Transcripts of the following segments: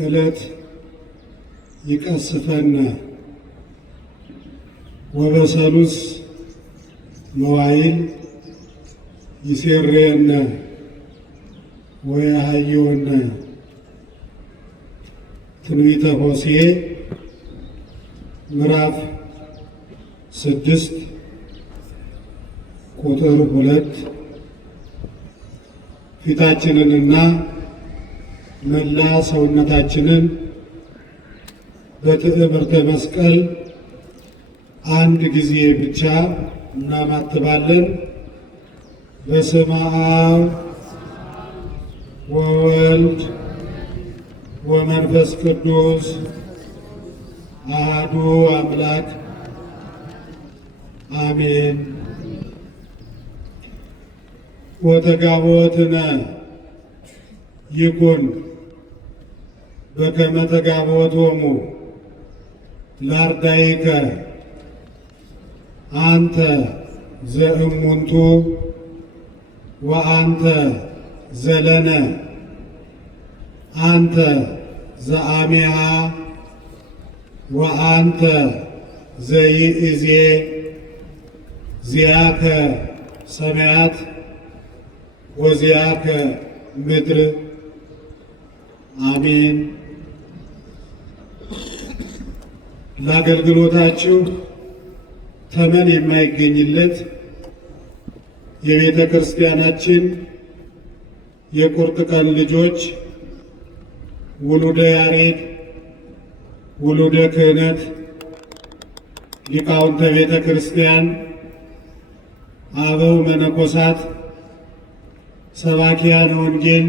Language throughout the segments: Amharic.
ዕለት ይቀስፈነ ወበሰሉስ መዋዕል ይሴርየነ ወያህየወነ። ትንቢተ ሆሴዕ ምዕራፍ 6 ቁጥር 2 ፊታችንንና መላ ሰውነታችንን በትዕምርተ መስቀል አንድ ጊዜ ብቻ እናማትባለን። በስመ አብ ወወልድ ወመንፈስ ቅዱስ አሐዱ አምላክ አሜን። ወተጋቦትነ ይኩን በከመ ተጋቦቶሙ ላርዳኢከ አንተ ዘእሙንቱ ወአንተ ዘለነ አንተ ዘአሜሃ ወአንተ ዘይእዜ ዚአከ ሰማያት ወዚአከ ምድር አሜን። ለአገልግሎታችሁ ተመን የማይገኝለት የቤተ ክርስቲያናችን የቁርጥ ቀን ልጆች ውሉደ ያሬድ፣ ውሉደ ክህነት፣ ሊቃውንተ ቤተ ክርስቲያን፣ አበው መነኮሳት፣ ሰባኪያነ ወንጌል፣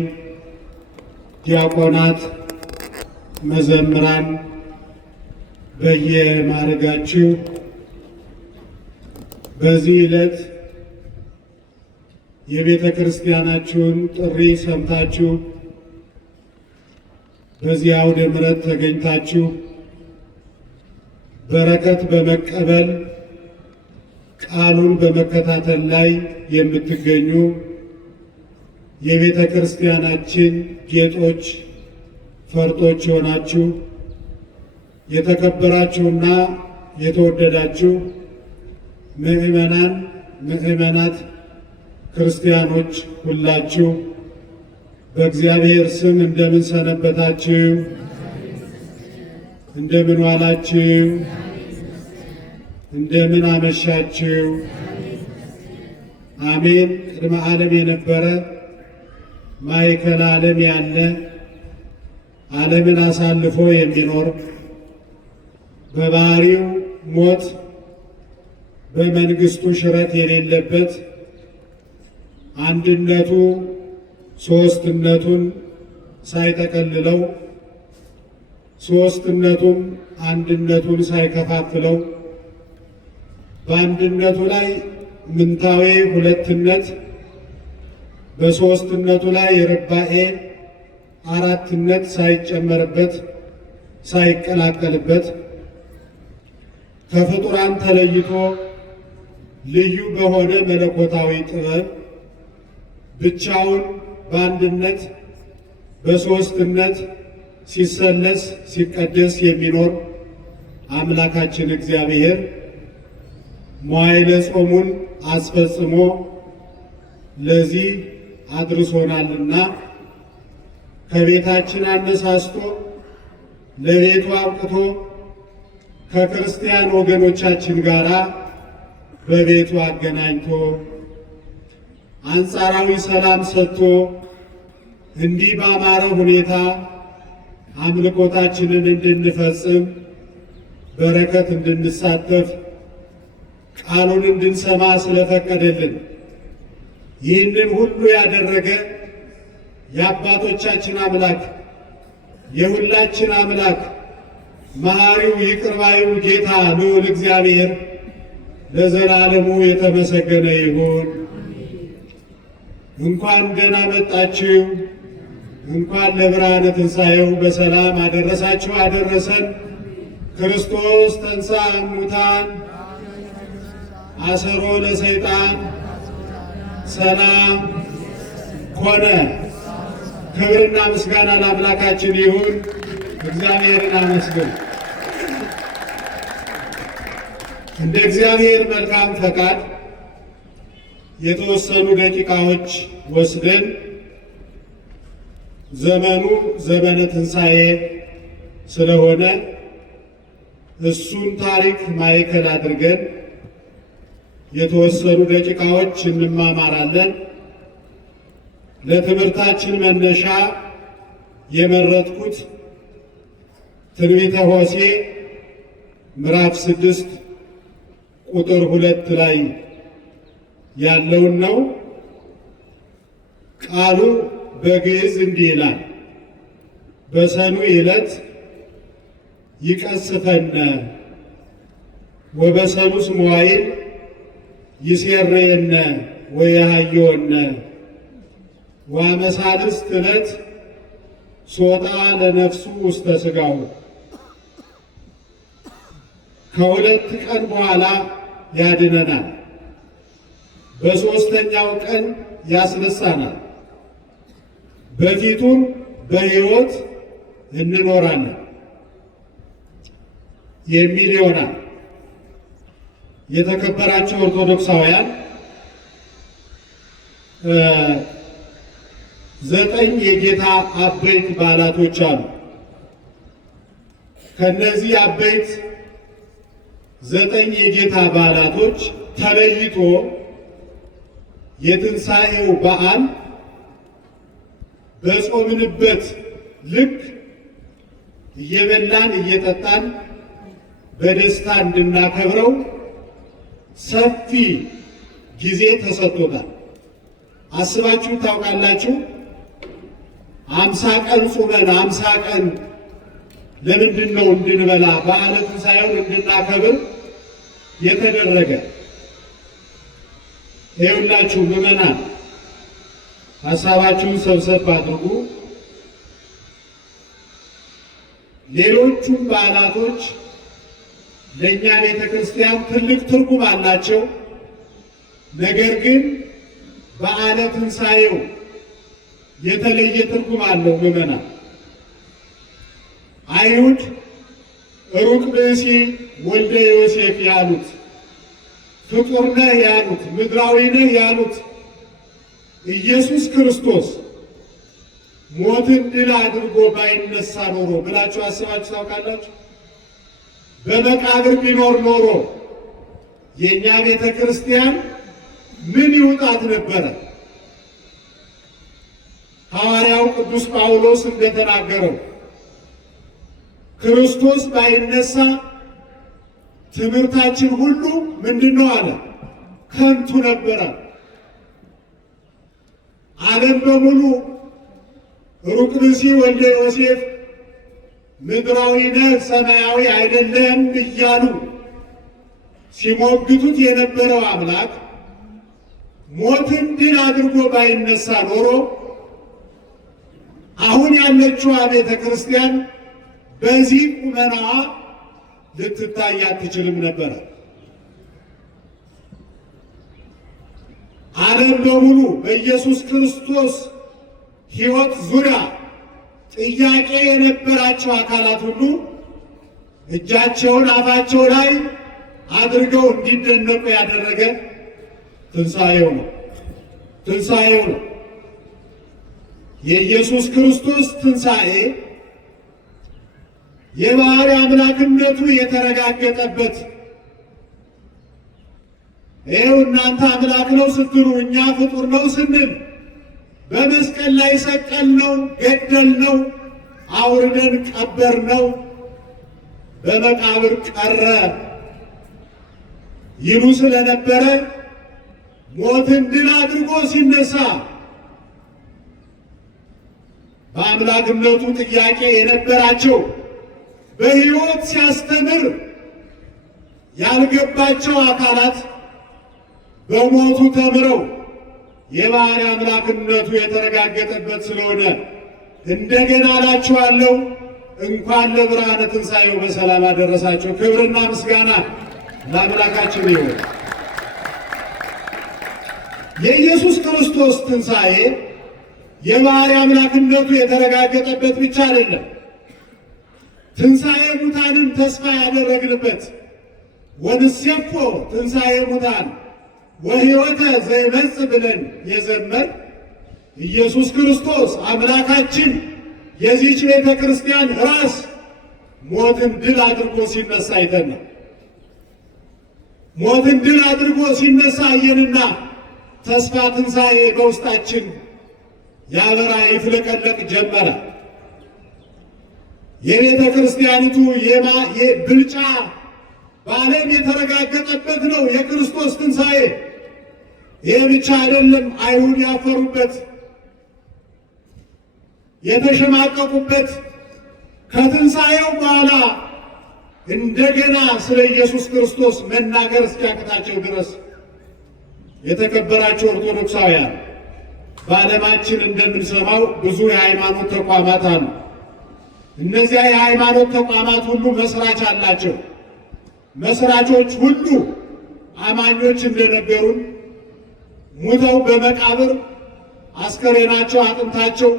ዲያቆናት፣ መዘምራን በየማዕረጋችሁ በዚህ ዕለት የቤተ ክርስቲያናችሁን ጥሪ ሰምታችሁ በዚህ አውደ ምሕረት ተገኝታችሁ በረከት በመቀበል ቃሉን በመከታተል ላይ የምትገኙ የቤተ ክርስቲያናችን ጌጦች፣ ፈርጦች ሆናችሁ የተከበራችሁና የተወደዳችሁ ምዕመናን፣ ምዕመናት፣ ክርስቲያኖች ሁላችሁ በእግዚአብሔር ስም እንደምን ሰነበታችሁ? እንደምን ዋላችሁ? እንደምን አመሻችሁ? አሜን። ቅድመ ዓለም የነበረ ማዕከለ ዓለም ያለ ዓለምን አሳልፎ የሚኖር በባህሪው ሞት በመንግስቱ ሽረት የሌለበት አንድነቱ ሦስትነቱን ሳይጠቀልለው ሦስትነቱም አንድነቱን ሳይከፋፍለው በአንድነቱ ላይ ምንታዌ ሁለትነት በሦስትነቱ ላይ ርባኤ አራትነት ሳይጨመርበት ሳይቀላቀልበት ከፍጡራን ተለይቶ ልዩ በሆነ መለኮታዊ ጥበብ ብቻውን በአንድነት በሦስትነት ሲሰለስ ሲቀደስ የሚኖር አምላካችን እግዚአብሔር መዋዕለ ጾሙን አስፈጽሞ ለዚህ አድርሶናልና ከቤታችን አነሳስቶ ለቤቱ አብቅቶ ከክርስቲያን ወገኖቻችን ጋር በቤቱ አገናኝቶ አንጻራዊ ሰላም ሰጥቶ እንዲህ ባማረ ሁኔታ አምልኮታችንን እንድንፈጽም በረከት እንድንሳተፍ ቃሉን እንድንሰማ ስለፈቀደልን ይህንን ሁሉ ያደረገ የአባቶቻችን አምላክ የሁላችን አምላክ መሐሪው ይቅር ባዩ ጌታ ልዑል እግዚአብሔር ለዘላለሙ የተመሰገነ ይሁን። እንኳን ደህና መጣችሁ። እንኳን ለብርሃነ ትንሣኤው በሰላም አደረሳችሁ አደረሰን። ክርስቶስ ተንሥአ እሙታን አሰሮ ለሰይጣን ሰላም ኮነ። ክብርና ምስጋና ለአምላካችን ይሁን። እግዚአብሔርን አመስግን። እንደ እግዚአብሔር መልካም ፈቃድ የተወሰኑ ደቂቃዎች ወስደን ዘመኑ ዘመነ ትንሣኤ ስለሆነ እሱን ታሪክ ማዕከል አድርገን የተወሰኑ ደቂቃዎች እንማማራለን። ለትምህርታችን መነሻ የመረጥኩት ትንቢተ ሆሴዕ ምዕራፍ 6 ቁጥር 2 ላይ ያለውን ነው። ቃሉ በግዕዝ እንዲህ ይላል፣ በሰኑይ ዕለት ይቀስፈነ ወበሰሉስ መዋዕል ይሴረየነ ወየሃየወነ ወአመሳልስት ዕለት ሶጣ ለነፍሱ ውስተ ሥጋው። ከሁለት ቀን በኋላ ያድነናል፣ በሦስተኛው ቀን ያስነሳናል፣ በፊቱም በሕይወት እንኖራለን የሚል ይሆናል። የተከበራቸው ኦርቶዶክሳውያን 9 የጌታ አበይት በዓላቶች አሉ። ከነዚህ አበይት 9 የጌታ በዓላቶች ተለይቶ የትንሣኤው በዓል በጾምንበት ልክ እየበላን እየጠጣን በደስታ እንድናከብረው ሰፊ ጊዜ ተሰጥቶታል። አስባችሁ ታውቃላችሁ? 50 ቀን ጾመን 50 ቀን ለምንድን ነው እንድንበላ በዓለ ትንሣኤውን እንድናከብር የተደረገ? ይኸውላችሁ ምዕመናን ሐሳባችሁን ሰብሰብ አድርጉ። ሌሎቹም በዓላቶች ለእኛ ቤተ ክርስቲያን ትልቅ ትርጉም አላቸው። ነገር ግን በዓለ ትንሣኤው የተለየ ትርጉም አለው። ምዕመናን አይሁድ ሩቅ ብእሲ ወልደ ዮሴፍ ያሉት፣ ፍጡር ነህ ያሉት፣ ምድራዊ ነህ ያሉት ኢየሱስ ክርስቶስ ሞትን ድል አድርጎ ባይነሳ ኖሮ ብላችሁ አስባችሁ ታውቃላችሁ? በመቃብር ቢኖር ኖሮ የእኛ ቤተ ክርስቲያን ምን ይውጣት ነበረ? ሐዋርያው ቅዱስ ጳውሎስ እንደተናገረው ክርስቶስ ባይነሳ ትምህርታችን ሁሉ ምንድን ነው አለ? ከንቱ ነበረ። ዓለም በሙሉ ሩቅ ብእሲ ወልደ ዮሴፍ ምድራዊ ነህ ሰማያዊ አይደለም እያሉ ሲሞግቱት የነበረው አምላክ ሞትን ድል አድርጎ ባይነሳ ኖሮ አሁን ያለችዋ ቤተ ክርስቲያን በዚህ ቁመናዋ ልትታይ አትችልም ነበረ። ዓለም በሙሉ በኢየሱስ ክርስቶስ ሕይወት ዙሪያ ጥያቄ የነበራቸው አካላት ሁሉ እጃቸውን አፋቸው ላይ አድርገው እንዲደነቁ ያደረገ ትንሣኤው ነው። ትንሣኤው ነው። የኢየሱስ ክርስቶስ ትንሣኤ የባሕርይ አምላክነቱ የተረጋገጠበት። ይኸው እናንተ አምላክ ነው ስትሉ እኛ ፍጡር ነው ስንል በመስቀል ላይ ሰቀልነው፣ ገደልነው፣ አውርደን ቀበርነው፣ በመቃብር ቀረ ይሉ ስለነበረ ሞትን ድል አድርጎ ሲነሳ በአምላክነቱ ጥያቄ የነበራቸው በሕይወት ሲያስተምር ያልገባቸው አካላት በሞቱ ተምረው የባሕርይ አምላክነቱ የተረጋገጠበት ስለሆነ እንደገና እላችኋለሁ እንኳን ለብርሃነ ትንሣኤው በሰላም አደረሳችሁ። ክብርና ምስጋና ለአምላካችን ይሁን። የኢየሱስ ክርስቶስ ትንሣኤ የባሕርይ አምላክነቱ የተረጋገጠበት ብቻ አይደለም፣ ትንሣኤ ሙታንን ተስፋ ያደረግንበት ወንሴፎ ትንሣኤ ሙታን ወሕይወተ ዘይመጽእ ብለን የዘመር ኢየሱስ ክርስቶስ አምላካችን የዚህች ቤተ ክርስቲያን ራስ ሞትን ድል አድርጎ ሲነሳ አይተን ነው። ሞትን ድል አድርጎ ሲነሳ አየንና ተስፋ ትንሣኤ በውስጣችን ያበራ ይፍለቀለቅ ጀመረ። የቤተ ክርስቲያኒቱ ብልጫ በዓለም የተረጋገጠበት ነው የክርስቶስ ትንሣኤ። ይህ ብቻ አይደለም፣ አይሁድ ያፈሩበት የተሸማቀቁበት ከትንሣኤው በኋላ እንደገና ስለ ኢየሱስ ክርስቶስ መናገር እስኪያቅታቸው ድረስ የተከበራቸው ኦርቶዶክሳውያን በዓለማችን እንደምንሰማው ብዙ የሃይማኖት ተቋማት አሉ። እነዚያ የሃይማኖት ተቋማት ሁሉ መስራች አላቸው። መስራቾች ሁሉ አማኞች እንደነገሩን ሙተው በመቃብር አስከሬናቸው አጥንታቸው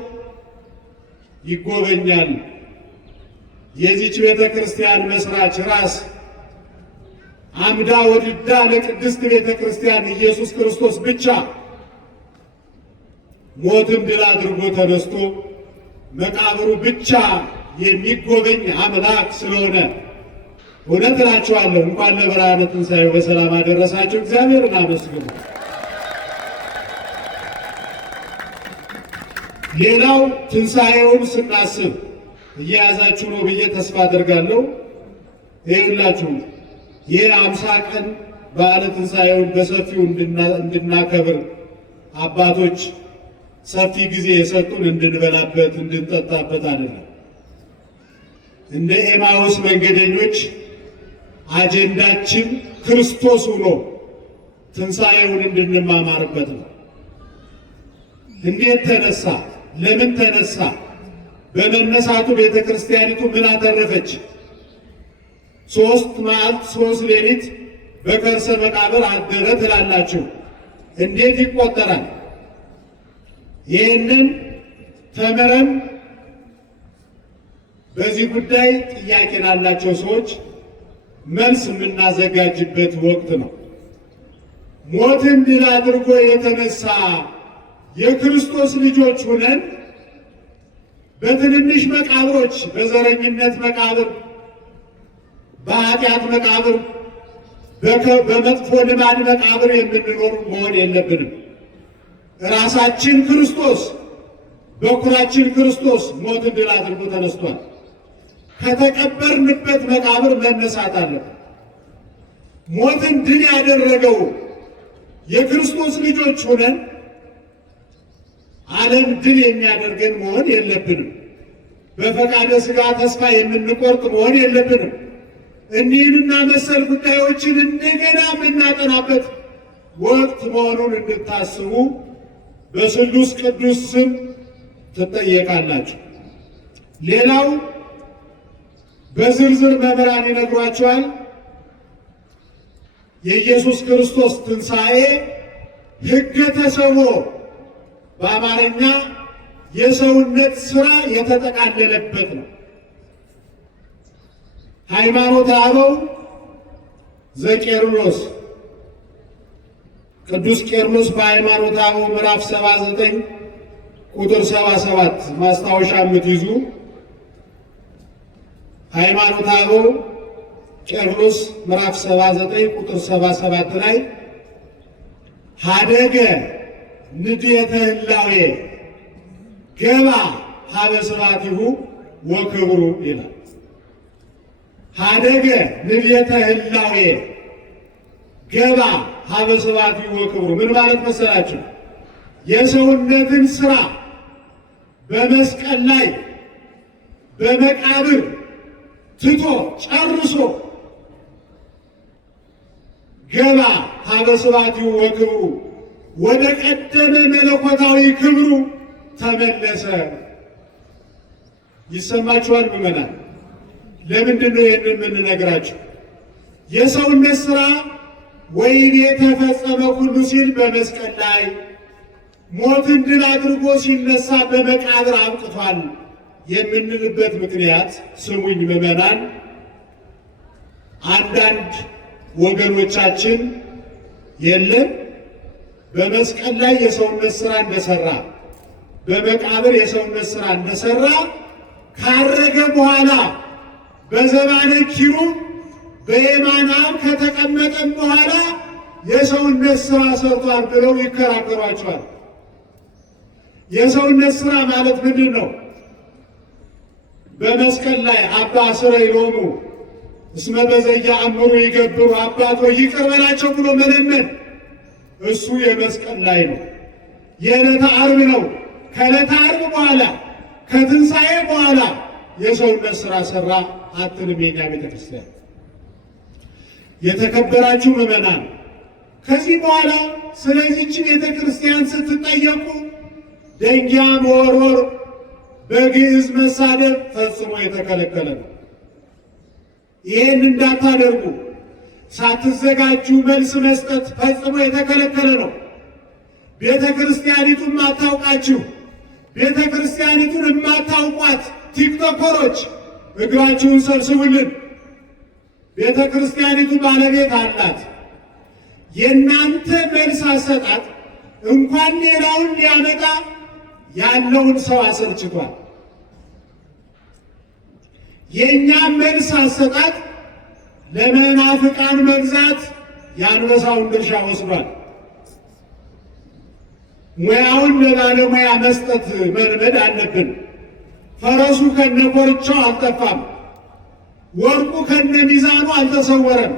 ይጎበኛል። የዚች ቤተ ክርስቲያን መስራች ራስ አምዳ ወድዳ ለቅድስት ቤተ ክርስቲያን ኢየሱስ ክርስቶስ ብቻ ሞትን ድል አድርጎ ተነስቶ መቃብሩ ብቻ የሚጎበኝ አምላክ ስለሆነ እውነት እላችኋለሁ እንኳን ለብርሃነ ትንሣኤው በሰላም አደረሳችሁ። እግዚአብሔርን አመስግኑ። ሌላው ትንሣኤውን ስናስብ እየያዛችሁ ነው ብዬ ተስፋ አደርጋለሁ። ይኸውላችሁ ይህ 50 ቀን በዓለ ትንሣኤውን በሰፊው እንድናከብር አባቶች ሰፊ ጊዜ የሰጡን እንድንበላበት እንድንጠጣበት አይደለም። እንደ ኤማውስ መንገደኞች አጀንዳችን ክርስቶስ ሆኖ ትንሣኤውን እንድንማማርበት ነው። እንዴት ተነሳ? ለምን ተነሳ? በመነሳቱ ቤተ ክርስቲያኒቱ ምን አተረፈች? 3 መዓልት 3 ሌሊት በከርሰ መቃብር አደረ ትላላችሁ። እንዴት ይቆጠራል? ይህንን ተምረን በዚህ ጉዳይ ጥያቄ ላላቸው ሰዎች መልስ የምናዘጋጅበት ወቅት ነው። ሞትን ድል አድርጎ የተነሳ የክርስቶስ ልጆች ሆነን በትንንሽ መቃብሮች፣ በዘረኝነት መቃብር፣ በኃጢአት መቃብር፣ በመጥፎ ልማድ መቃብር የምንኖር መሆን የለብንም። ራሳችን ክርስቶስ በኩራችን ክርስቶስ ሞትን ድል አድርጎ ተነስቷል። ከተቀበርንበት መቃብር መነሳት አለብን። ሞትን ድል ያደረገው የክርስቶስ ልጆች ሆነን ዓለም ድል የሚያደርገን መሆን የለብንም። በፈቃደ ሥጋ ተስፋ የምንቆርጥ መሆን የለብንም። እኒህንና መሰል ጉዳዮችን እንደገና የምናጠናበት ወቅት መሆኑን እንድታስቡ በስሉስ ቅዱስ ስም ትጠየቃላችሁ። ሌላው በዝርዝር መምህራን ይነግሯቸዋል። የኢየሱስ ክርስቶስ ትንሣኤ ሕገ ተሰብኦ በአማርኛ የሰውነት ሥራ የተጠቃለለበት ነው። ሃይማኖተ አበው ዘቄርሎስ ቅዱስ ቄርሎስ በሃይማኖተ አበው ምዕራፍ 79 ቁጥር 77 ማስታወሻ የምትይዙ ሃይማኖተ አበው ቄርሎስ ምዕራፍ 79 ቁጥር 77 ላይ ሀደገ ንድየተ ህላዌ ገባ ሀበ ስብሐቲሁ ወክብሩ ይላል። ሀደገ ንድየተ ህላዌ ገባ ሀበ ስብሐቲሁ ወክብሩ ምን ማለት መሰላችሁ? የሰውነትን ሥራ በመስቀል ላይ በመቃብር ትቶ ጨርሶ ገባ ሀበ ስብሐቲሁ ወክብሩ ወደ ቀደመ መለኮታዊ ክብሩ ተመለሰ። ይሰማችኋል ምዕመናን? ለምንድን ነው ይህንን የምንነግራችሁ? የሰውነት ሥራ ወይኔ ተፈጸመ ሁሉ ሲል በመስቀል ላይ ሞትን ድል አድርጎ ሲነሳ በመቃብር አብቅቷል የምንልበት ምክንያት ስሙኝ ምዕመናን፣ አንዳንድ ወገኖቻችን የለም በመስቀል ላይ የሰውነት ሥራ እንደሰራ በመቃብር የሰውነት ሥራ እንደሰራ ካረገ በኋላ በዘባነ ኪሩብ በየማነ አብ ከተቀመጠም በኋላ የሰውነት ሥራ ሰርቷል ብለው ይከራከሯቸዋል። የሰውነት ሥራ ማለት ምንድን ነው? በመስቀል ላይ አባ ስረይሎሙ እስመ በዘየአምሩ ይገብሩ፣ አባቶ ይቅር በላቸው ብሎ መለመን እሱ የመስቀል ላይ ነው። የዕለተ ዓርብ ነው። ከዕለተ ዓርብ በኋላ ከትንሣኤ በኋላ የሰውነት ሥራ ሠራ አትልም የኛ ቤተ ክርስቲያን። የተከበራችሁ ምዕመናን፣ ከዚህ በኋላ ስለዚህች ቤተ ክርስቲያን ስትጠየቁ ደንጊያ መወርወር፣ በግዕዝ መሳደብ ፈጽሞ የተከለከለ ነው። ይህን እንዳታደርጉ። ሳትዘጋጁ መልስ መስጠት ፈጽሞ የተከለከለ ነው። ቤተ ክርስቲያኒቱን ማታውቃችሁ፣ ቤተ ክርስቲያኒቱን የማታውቋት ቲክቶከሮች እግራችሁን ሰብስቡልን። ቤተ ክርስቲያኒቱ ባለቤት አላት። የእናንተ መልስ አሰጣጥ እንኳን ሌላውን ሊያመጣ ያለውን ሰው አሰልችቷል። የእኛ መልስ አሰጣጥ ለመናፍቃን መግዛት የአንበሳውን ድርሻ ወስዷል። ሙያውን ለባለሙያ መስጠት መልመድ አለብን። ፈረሱ ከነኮርቻው አልጠፋም፣ ወርቁ ከነ ሚዛኑ አልተሰወረም።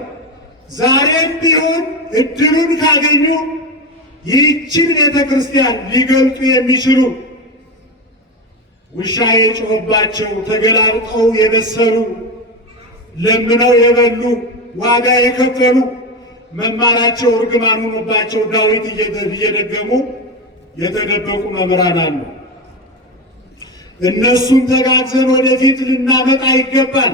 ዛሬም ቢሆን እድሉን ካገኙ ይህችን ቤተ ክርስቲያን ሊገልጡ የሚችሉ ውሻ የጮኸባቸው ተገላብጠው የበሰሉ ለምነው የበሉ ዋጋ የከፈሉ መማራቸው እርግማን ሆኖባቸው ዳዊት እየደገሙ የተደበቁ መምህራን አሉ። እነሱን ተጋግዘን ወደፊት ልናመጣ ይገባል።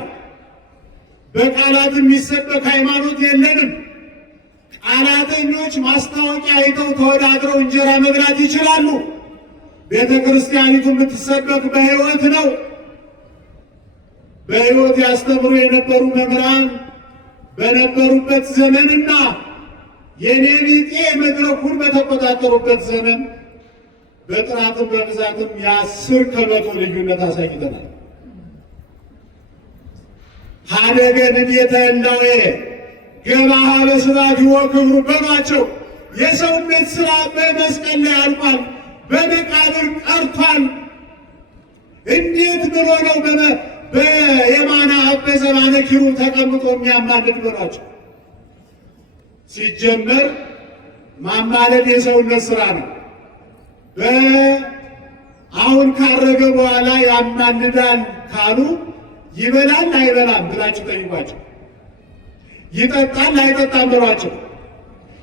በቃላት የሚሰበክ ሃይማኖት የለንም። ቃላተኞች ማስታወቂያ አይተው ተወዳድረው እንጀራ መብላት ይችላሉ። ቤተ ክርስቲያኒቱ የምትሰበክ በሕይወት ነው። በሕይወት ያስተምሩ የነበሩ መምህራን በነበሩበት ዘመንና የኔ ቢጤ መድረኩን በተቆጣጠሩበት ዘመን በጥራትም በብዛትም የ10 ከመቶ ልዩነት አሳይተናል። ሀደገ ንዴተ ህላዌ ገባሃ በስብሐት ወክብሩ በሏቸው። የሰውነት ሥራ በመስቀል ላይ አልቋል፣ በመቃብር ቀርቷል። እንዴት ብሎ ነው በየማነ አብ በዘባነ ኪሩብ ተቀምጦ የሚያማልድ በሏቸው። ሲጀመር ማማለድ የሰውነት ሥራ ነው። አሁን ካረገ በኋላ ያማልዳል ካሉ ይበላል አይበላም ብላችሁ ጠይቋቸው። ይጠጣል አይጠጣም በሏቸው።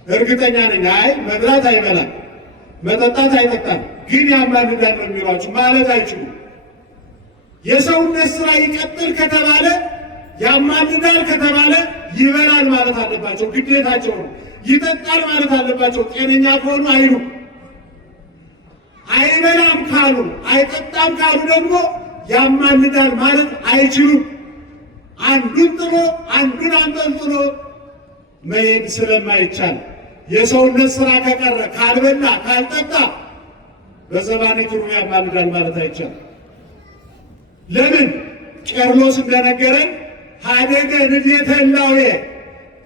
እርግጠኛ ነኝ አይ መብላት አይበላም መጠጣት አይጠጣም ግን ያማልዳል ነው የሚሏችሁ። ማለት አይችሉም። የሰውነት ሥራ ይቀጥል ከተባለ ያማልዳል ከተባለ ይበላል ማለት አለባቸው፣ ግዴታቸው ነው። ይጠጣል ማለት አለባቸው፣ ጤነኛ ከሆኑ አይሉ። አይበላም ካሉ አይጠጣም ካሉ ደግሞ ያማልዳል ማለት አይችሉም። አንዱን ጥሎ አንዱን አንጠልጥሎ መሄድ ስለማይቻል የሰውነት ሥራ ከቀረ ካልበላ ካልጠጣ በዘባነ ኪሩብ ያማልዳል ማለት አይቻልም። ለምን? ቄርሎስ እንደነገረን ሀደገ ንዴተ ህላዌ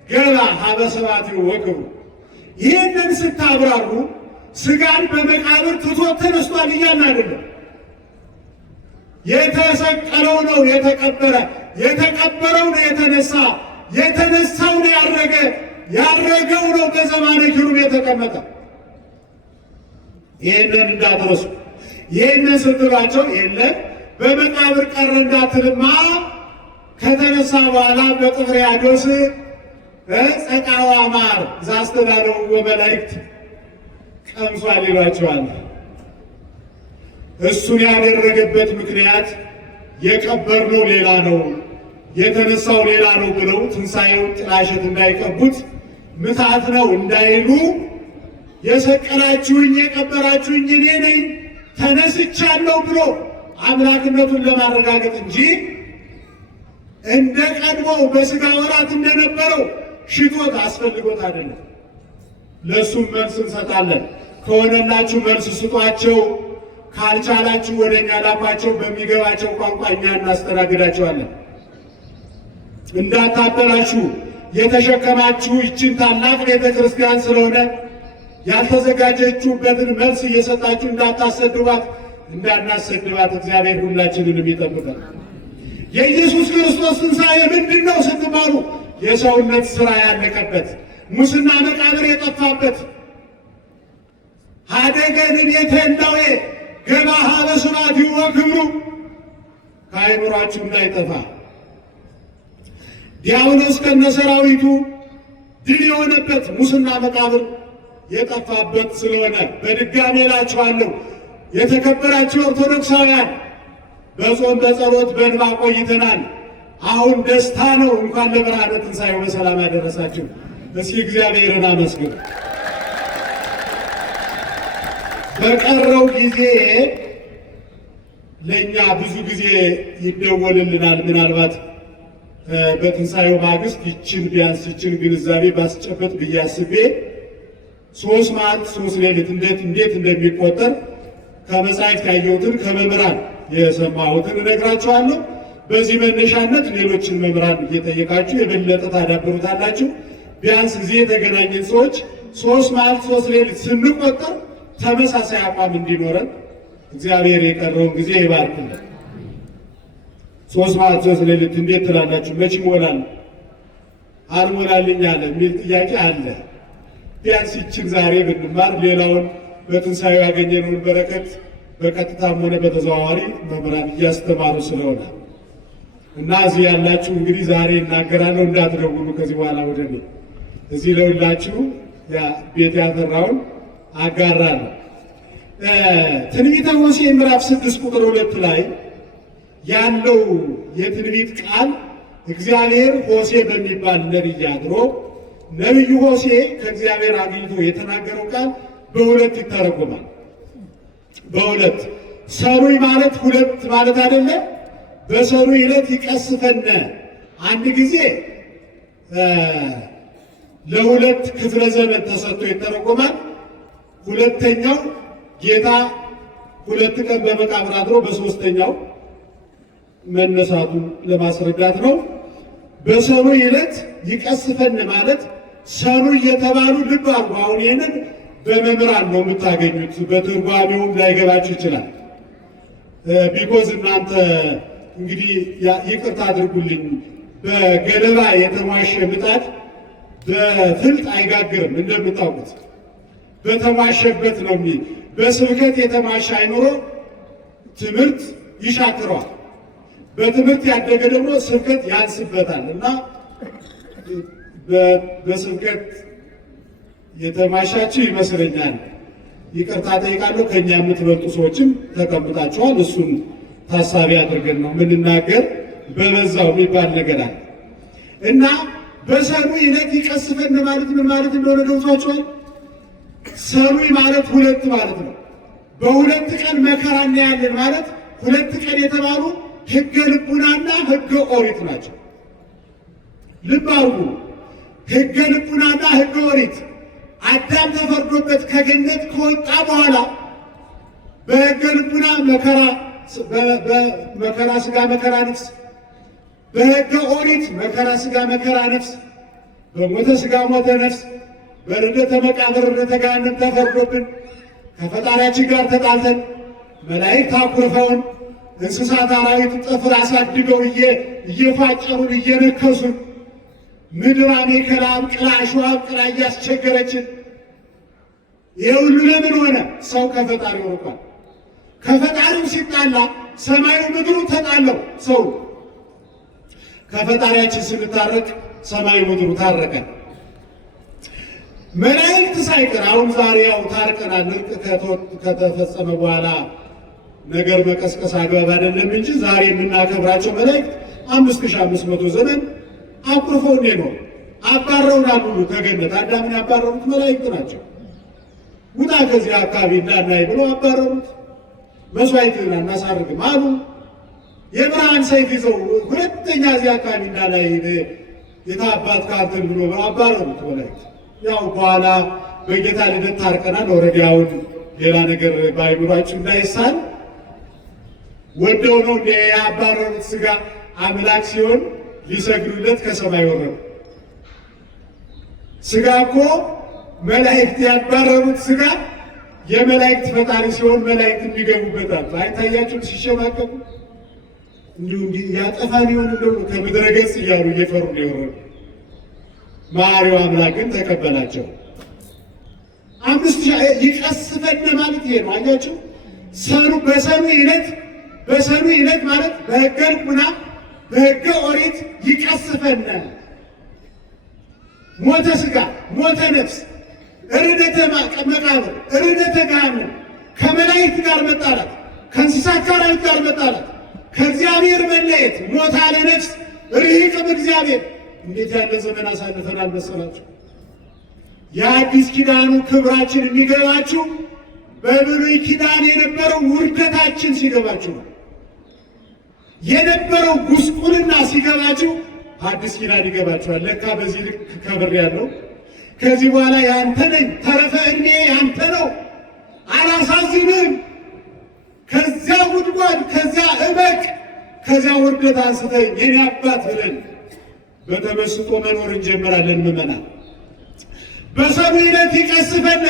ገባ ሀበ ስብሐቲሁ ወክብሩ። ይህንን ስታብራሩ ሥጋን በመቃብር ትቶት ተነስቷል እያልን አይደለም። የተሰቀለው ነው የተቀበረ፣ የተቀበረው ነው የተነሳ፣ የተነሳው ነው ያረገ፣ ያረገው ነው በዘባነ ኪሩብ የተቀመጠ። ይህንን እንዳትረሱ። ይህንን ስትሏቸው የለም በመቃብር ቀረ እንዳትልማ ከተነሳ በኋላ በጥብርያዶስ ጸቃዋ ማር ዛስተዳለው ወመላእክት ቀምሷል ይሏቸዋል። እሱን ያደረገበት ምክንያት የቀበርነው ሌላ ነው የተነሳው ሌላ ነው ብለው ትንሣኤውን ጥላሸት እንዳይቀቡት ምትሃት ነው እንዳይሉ የሰቀላችሁኝ የቀበራችሁኝ እኔ ነኝ ተነስቻለሁ ብሎ አምላክነቱን ለማረጋገጥ እንጂ እንደ ቀድሞው በሥጋ ወራት እንደነበረው ሽቶት አስፈልጎት አይደለም። ለእሱም መልስ እንሰጣለን። ከሆነላችሁ መልስ ስጧቸው፣ ካልቻላችሁ ወደ እኛ ላኳቸው፣ በሚገባቸው ቋንቋ እኛ እናስተናግዳቸዋለን። እንዳታበላችሁ የተሸከማችሁ ይችን ታላቅ ቤተ ክርስቲያን ስለሆነ ያልተዘጋጀችሁበትን መልስ እየሰጣችሁ እንዳናሰድባት እግዚአብሔር ሁላችንንም ይጠብቃል። የኢየሱስ ክርስቶስ ትንሣኤ ምንድን ነው ስትባሉ የሰውነት ሥራ ያለቀበት፣ ሙስና መቃብር የጠፋበት፣ ሀደገ ንቤተ እላዌ ገባሃ በስብሐቲሁ ወክብሩ ከአእምሯችሁ እንዳይጠፋ ዲያብሎስ ከነሰራዊቱ ድል የሆነበት ሙስና መቃብር የጠፋበት ስለሆነ በድጋሜ እላችኋለሁ የተከበራችሁ ኦርቶዶክሳውያን በጾም በጸሎት በእንባ ቆይተናል። አሁን ደስታ ነው። እንኳን ለብርሃነ ትንሣኤው በሰላም ያደረሳችሁ። እስኪ እግዚአብሔርን አመስግኑ። በቀረው ጊዜ ለእኛ ብዙ ጊዜ ይደወልልናል። ምናልባት በትንሣኤው ማግስት ይችን ቢያንስ ይችን ግንዛቤ ባስጨበጥ ብዬ አስቤ 3 መዓልት 3 ሌሊት እንዴት እንደሚቆጠር ከመጻሕፍት ያየሁትን ከመምህራን የሰማሁትን እነግራችኋለሁ። በዚህ መነሻነት ሌሎችን መምህራን እየጠየቃችሁ የበለጠ ታዳብሩታላችሁ። ቢያንስ ጊዜ የተገናኘን ሰዎች 3 መዓልት 3 ሌሊት ስንቆጠር ተመሳሳይ አቋም እንዲኖረን እግዚአብሔር የቀረውን ጊዜ ይባርክልን። 3 መዓልት 3 ሌሊት እንዴት ትላላችሁ? መች ይሞላል አልሞላልኝ አለ የሚል ጥያቄ አለ። ቢያንስ ይችን ዛሬ ብንማር ሌላውን በትንሣኤው ያገኘነውን በረከት በቀጥታም ሆነ በተዘዋዋሪ መምህራን እያስተማሩ ስለሆነ እና እዚህ ያላችሁ እንግዲህ ዛሬ እናገራለሁ፣ እንዳትደውሉ ከዚህ በኋላ ወደ እኔ እዚህ ለሁላችሁ ቤት ያፈራውን አጋራለሁ። ትንቢተ ሆሴዕ ምዕራፍ 6 ቁጥር 2 ላይ ያለው የትንቢት ቃል እግዚአብሔር ሆሴዕ በሚባል ነቢይ አድሮ ነቢዩ ሆሴዕ ከእግዚአብሔር አግኝቶ የተናገረው ቃል በሁለት ይተረጎማል። በሁለት ሰሩይ ማለት ሁለት ማለት አይደለም። በሰሩይ ዕለት ይቀስፈነ አንድ ጊዜ ለሁለት ክፍለ ዘመን ተሰጥቶ ይተረጎማል። ሁለተኛው ጌታ 2 ቀን በመቃብር አድሮ በሶስተኛው መነሳቱን ለማስረዳት ነው። በሰሩይ ዕለት ይቀስፈነ ማለት ሰሩይ የተባሉ ልብ አድርጉ። አሁን ይህንን በመምህራን ነው የምታገኙት። በትርጓሜውም ላይገባችሁ ይችላል። ቢኮዝ እናንተ እንግዲህ ይቅርታ አድርጉልኝ፣ በገለባ የተሟሸ ምጣድ በፍልጥ አይጋግርም። እንደምታውቁት በተሟሸበት ነው በስብከት የተሟሸ አይኖሮ ትምህርት ይሻክረዋል። በትምህርት ያደገ ደግሞ ስብከት ያንስበታል እና በስብከት የተማሻችሁ ይመስለኛል። ይቅርታ ጠይቃለሁ። ከኛ የምትበልጡ ሰዎችም ተቀምጣችኋል። እሱን ታሳቢ አድርገን ነው የምንናገር። በበዛው የሚባል ነገር አለ እና በሰሩይ ዕለት ይቀስፈን ማለት ምን ማለት እንደሆነ ገብቷችኋል? ሰሩይ ማለት 2 ማለት ነው። በ2 ቀን መከራ እናያለን ማለት 2 ቀን የተባሉ ሕገ ልቡናና ሕገ ኦሪት ናቸው። ልብ አድርጉ። ሕገ ልቡናና ሕገ ኦሪት አዳም ተፈርዶበት ከገነት ከወጣ በኋላ በሕገ ልቡና መከራ ሥጋ መከራ ነፍስ፣ በሕገ ኦሪት መከራ ሥጋ መከራ ነፍስ፣ በሞተ ሥጋ ሞተ ነፍስ፣ በርደተ መቃብር ርደተ ገሃነም ተፈርዶብን ከፈጣሪያችን ጋር ተጣልተን መላእክት አኩርፈውን እንስሳት አራዊት ጥፍር አሳድገው እየፏጨሩን እየነከሱን ምድር አሜከላ አብቅላ አሸዋ አብቅላ እያስቸገረችን ይህ ሁሉ ለምን ሆነ? ሰው ከፈጣሪው ርቋል። ከፈጣሪው ሲጣላ ሰማዩ ምድሩ ተጣለው። ሰው ከፈጣሪያችን ስንታረቅ ሰማዩ ምድሩ ታረቀ። መላእክት ሳይቀር አሁን ዛሬ ያው ታርቀናል። እርቅ ከተፈጸመ በኋላ ነገር መቀስቀስ አግባብ አይደለም እንጂ ዛሬ የምናከብራቸው መላእክት 5500 ዘመን አኩርፈውን ነው አባረውናል። ሁሉ ከገነት አዳምን ያባረሩት መላእክት ናቸው። ውጣ ከዚህ አካባቢ እንዳናይ ብሎ አባረሩት። መስዋዕትን አናሳርግም አሉ። የብርሃን ሰይፍ ይዘው ሁለተኛ እዚህ አካባቢ እንዳላይ የታባት ካርተን ብሎ አባረሩት ወላይት። ያው በኋላ በጌታ ልደት ታርቀናል። ወረዲያውን ሌላ ነገር ባይብሏችሁ እንዳይሳል ወደው ነው እንደ ያባረሩት ስጋ አምላክ ሲሆን ሊሰግዱለት ከሰማይ ወረዱ። ስጋ እኮ መላእክት ያባረሩት ስጋ የመላእክት ፈጣሪ ሲሆን መላእክት የሚገቡበታል። አይታያችሁ ሲሸማቀቁ እንዲህ ያጠፋን ይሆን እንደው ከምድረ ገጽ እያሉ እየፈሩ ነው የወረዱ። መሐሪው አምላክ ግን ተቀበላቸው። 5000 ይቀስፈን ማለት ይሄ ነው። አያችሁ በሰኑ ዕለት ማለት በሕገ ልቡና በሕገ ኦሪት ይቀስፈን። ሞተ ሥጋ ሞተ ነፍስ እርደተ መቃብር እርደተ ገሃነም ከመላእክት ጋር መጣላት ከእንስሳት ጋር መጣላት ከእግዚአብሔር መለየት ሞት አለ ነፍስ ርሂቅም እግዚአብሔር። እንዴት ያለ ዘመን አሳልፈናል መሰላችሁ? የአዲስ ኪዳኑ ክብራችን የሚገባችሁ በብሉይ ኪዳን የነበረው ውርደታችን ሲገባችሁ ነው። የነበረው ጉስቁልና ሲገባችሁ አዲስ ኪዳን ይገባችኋል። ለካ በዚህ ልክ ከብር ያለው ከዚህ በኋላ ያንተ ነኝ፣ ተረፈ ዕድሜ ያንተ ነው፣ አላሳዝንም። ከዚያ ጉድጓድ ከዚያ እበቅ ከዚያ ውርደት አንስተኝ የኔ አባት ብለን በተመስጦ መኖር እንጀምራለን። ምዕመናን በሰኑ ዕለት ይቀስፈን።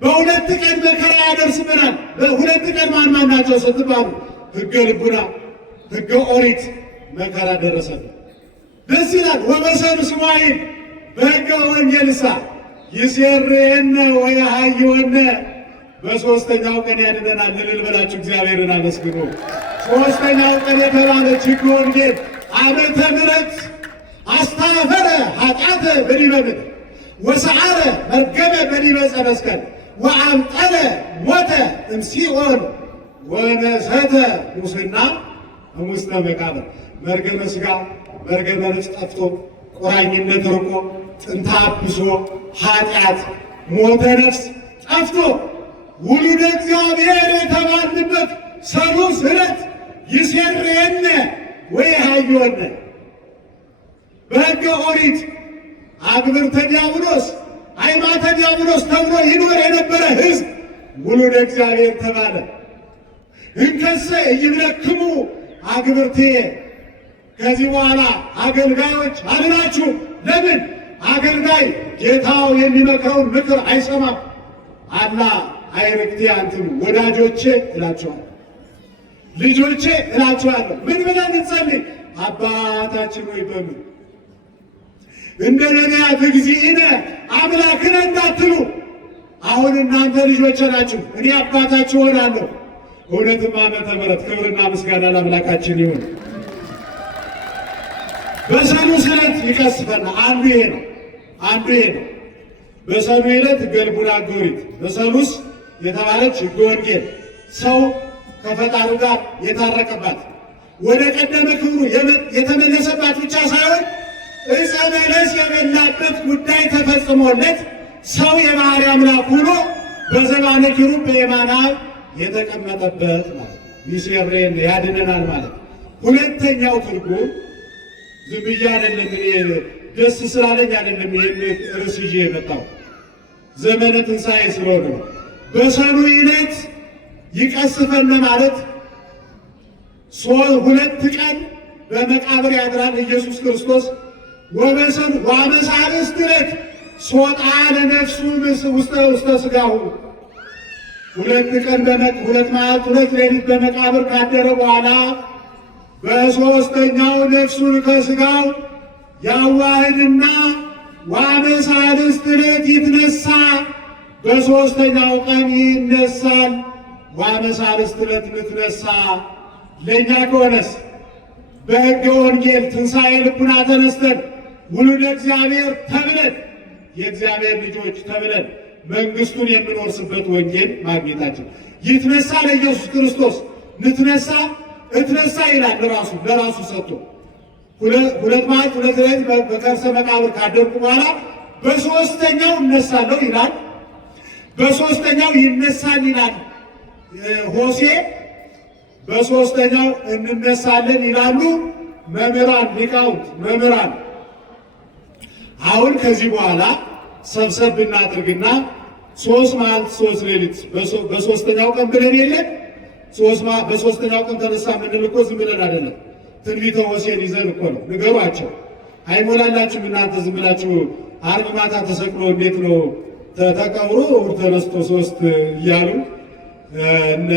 በሁለት ቀን መከራ ያደርስብናል። በሁለት ቀን ማን ናቸው ስትባሉ ሕገ ልቡና ሕገ ኦሪት መከራ ደረሰብን። ደስ ይላል። ወበሰኑ ስማይን በሕገ ወንጌልሳ ይሴርየነ ወያሃይወነ በሦስተኛው ቀን ያድነናል። እልል በላችሁ እግዚአብሔርን አመስግኑ። ሦስተኛው ቀን የተባለች ሕገ ወንጌል ዓመተ ምሕረት አስታፈረ ኃጢአተ በዲበ ምድር ወሰዓረ መርገመ በዲበ ዕፀ መስቀል ወአብጠለ ሞተ እምሲኦል ወነሰተ ሙስና እሙስተ መቃብር። መርገመ ሥጋ መርገመ ነፍስ ጠፍቶ ቁራኝነት ርቆ ጥንተ አብሶ ኃጢአት ሞተ ነፍስ ጠፍቶ ውሉደ እግዚአብሔር የተባልንበት ሰሉስ ዕለት ይሴርየነ ወይሃይወነ። በሕገ ኦሪት አግብርተ ዲያብሎስ አይማተ ዲያብሎስ ተብሎ ይኖር የነበረ ሕዝብ ውሉደ እግዚአብሔር ተባለ። እንከሰ ይብለክሙ አግብርትየ። ከዚህ በኋላ አገልጋዮች አልናችሁ። ለምን? አገልጋይ ጌታው የሚመክረውን ምክር አይሰማም። አላ አይርክቲ አንትሙ ወዳጆቼ እላችኋለሁ፣ ልጆቼ እላችኋለሁ። ምን ብለን እንጸልይ? አባታችን ሆይ በሉ እንደ ነቢያት እግዚእነ አምላክነ እንዳትሉ። አሁን እናንተ ልጆቼ ናችሁ፣ እኔ አባታችሁ ሆናለሁ። እውነትም ዓመተ ምሕረት ክብርና ምስጋና ለአምላካችን ይሁን። በሰሉስ ዕለት ይቀስፈና አንዱ ይሄ ነው። በሰኑ ዕለት ሕገ ልቡና ሕገ ኦሪት በሰሉስ የተባለች ሕገ ወንጌል ሰው ከፈጣሪው ጋር የታረቀባት ወደ ቀደመ ክብሩ የተመለሰባት ብቻ ሳይሆን ዕፀ በለስ የበላበት ጉዳይ ተፈጽሞለት ሰው የባሕርይ አምላክ ሆኖ በዘባነ ኪሩብ በየማነ አብ የተቀመጠበት ማለት ይሴርየነ ያድነናል ማለት። ሁለተኛው ትርጉም ዝም ብዬ አይደለም፣ እኔ ደስ ስላለኝ አይደለም ይህን ርዕስ ይዤ የመጣው ዘመነ ትንሣኤ ስለሆነ ነው። በሰኑ ዕለት ይቀስፈን ማለት ሁለት ቀን በመቃብር ያድራል ኢየሱስ ክርስቶስ። ወበሰኑ ወአመሳልስት ዕለት ሶጣ ለነፍሱ ውስተ ሥጋሁ። ሁለት ቀን ሁለት መዓልት ሁለት ሌሊት በመቃብር ካደረ በኋላ በሦስተኛው ነፍሱን ከሥጋው ያዋህድና ወአመሳልስት ዕለት ይትነሣ። በሦስተኛው ቀን ይነሳል። ወአመሳልስት ዕለት ንትነሣ። ለእኛ ከሆነስ በሕገ ወንጌል ትንሣኤ ልቡና ተነስተን ውሉደ እግዚአብሔር ተብለን የእግዚአብሔር ልጆች ተብለን መንግሥቱን የምንወርስበት ወንጌል ማግኘታችን ይትነሣ ለኢየሱስ ክርስቶስ ንትነሣ እትነሣ ይላል። ለራሱ ሰጥቶ ሁለት መዓልት ሁለት ሌሊት በከርሰ መቃብር ካደርኩ በኋላ በሦስተኛው እነሳለሁ ይላል። በሶስተኛው ይነሳል ይላል ሆሴ። በሶስተኛው እንነሳለን ይላሉ መምህራን፣ ሊቃውንት መምህራን። አሁን ከዚህ በኋላ ሰብሰብ እናድርግና 3 መዓልት 3 ሌሊት በሶስተኛው ቀን ብለን የለን በሶስተኛው ቀን ተነሳ ምንል እኮ ዝም ብለን አይደለም። ትንቢተ ሆሴዕን ይዘን እኮ ነው። ንገሯቸው። አይሞላላችሁም እናንተ ዝም ብላችሁ ዓርብ ማታ ተሰቅሎ እንዴት ነው ተቀብሮ እሑድ ተነስቶ 3 እያሉ እነ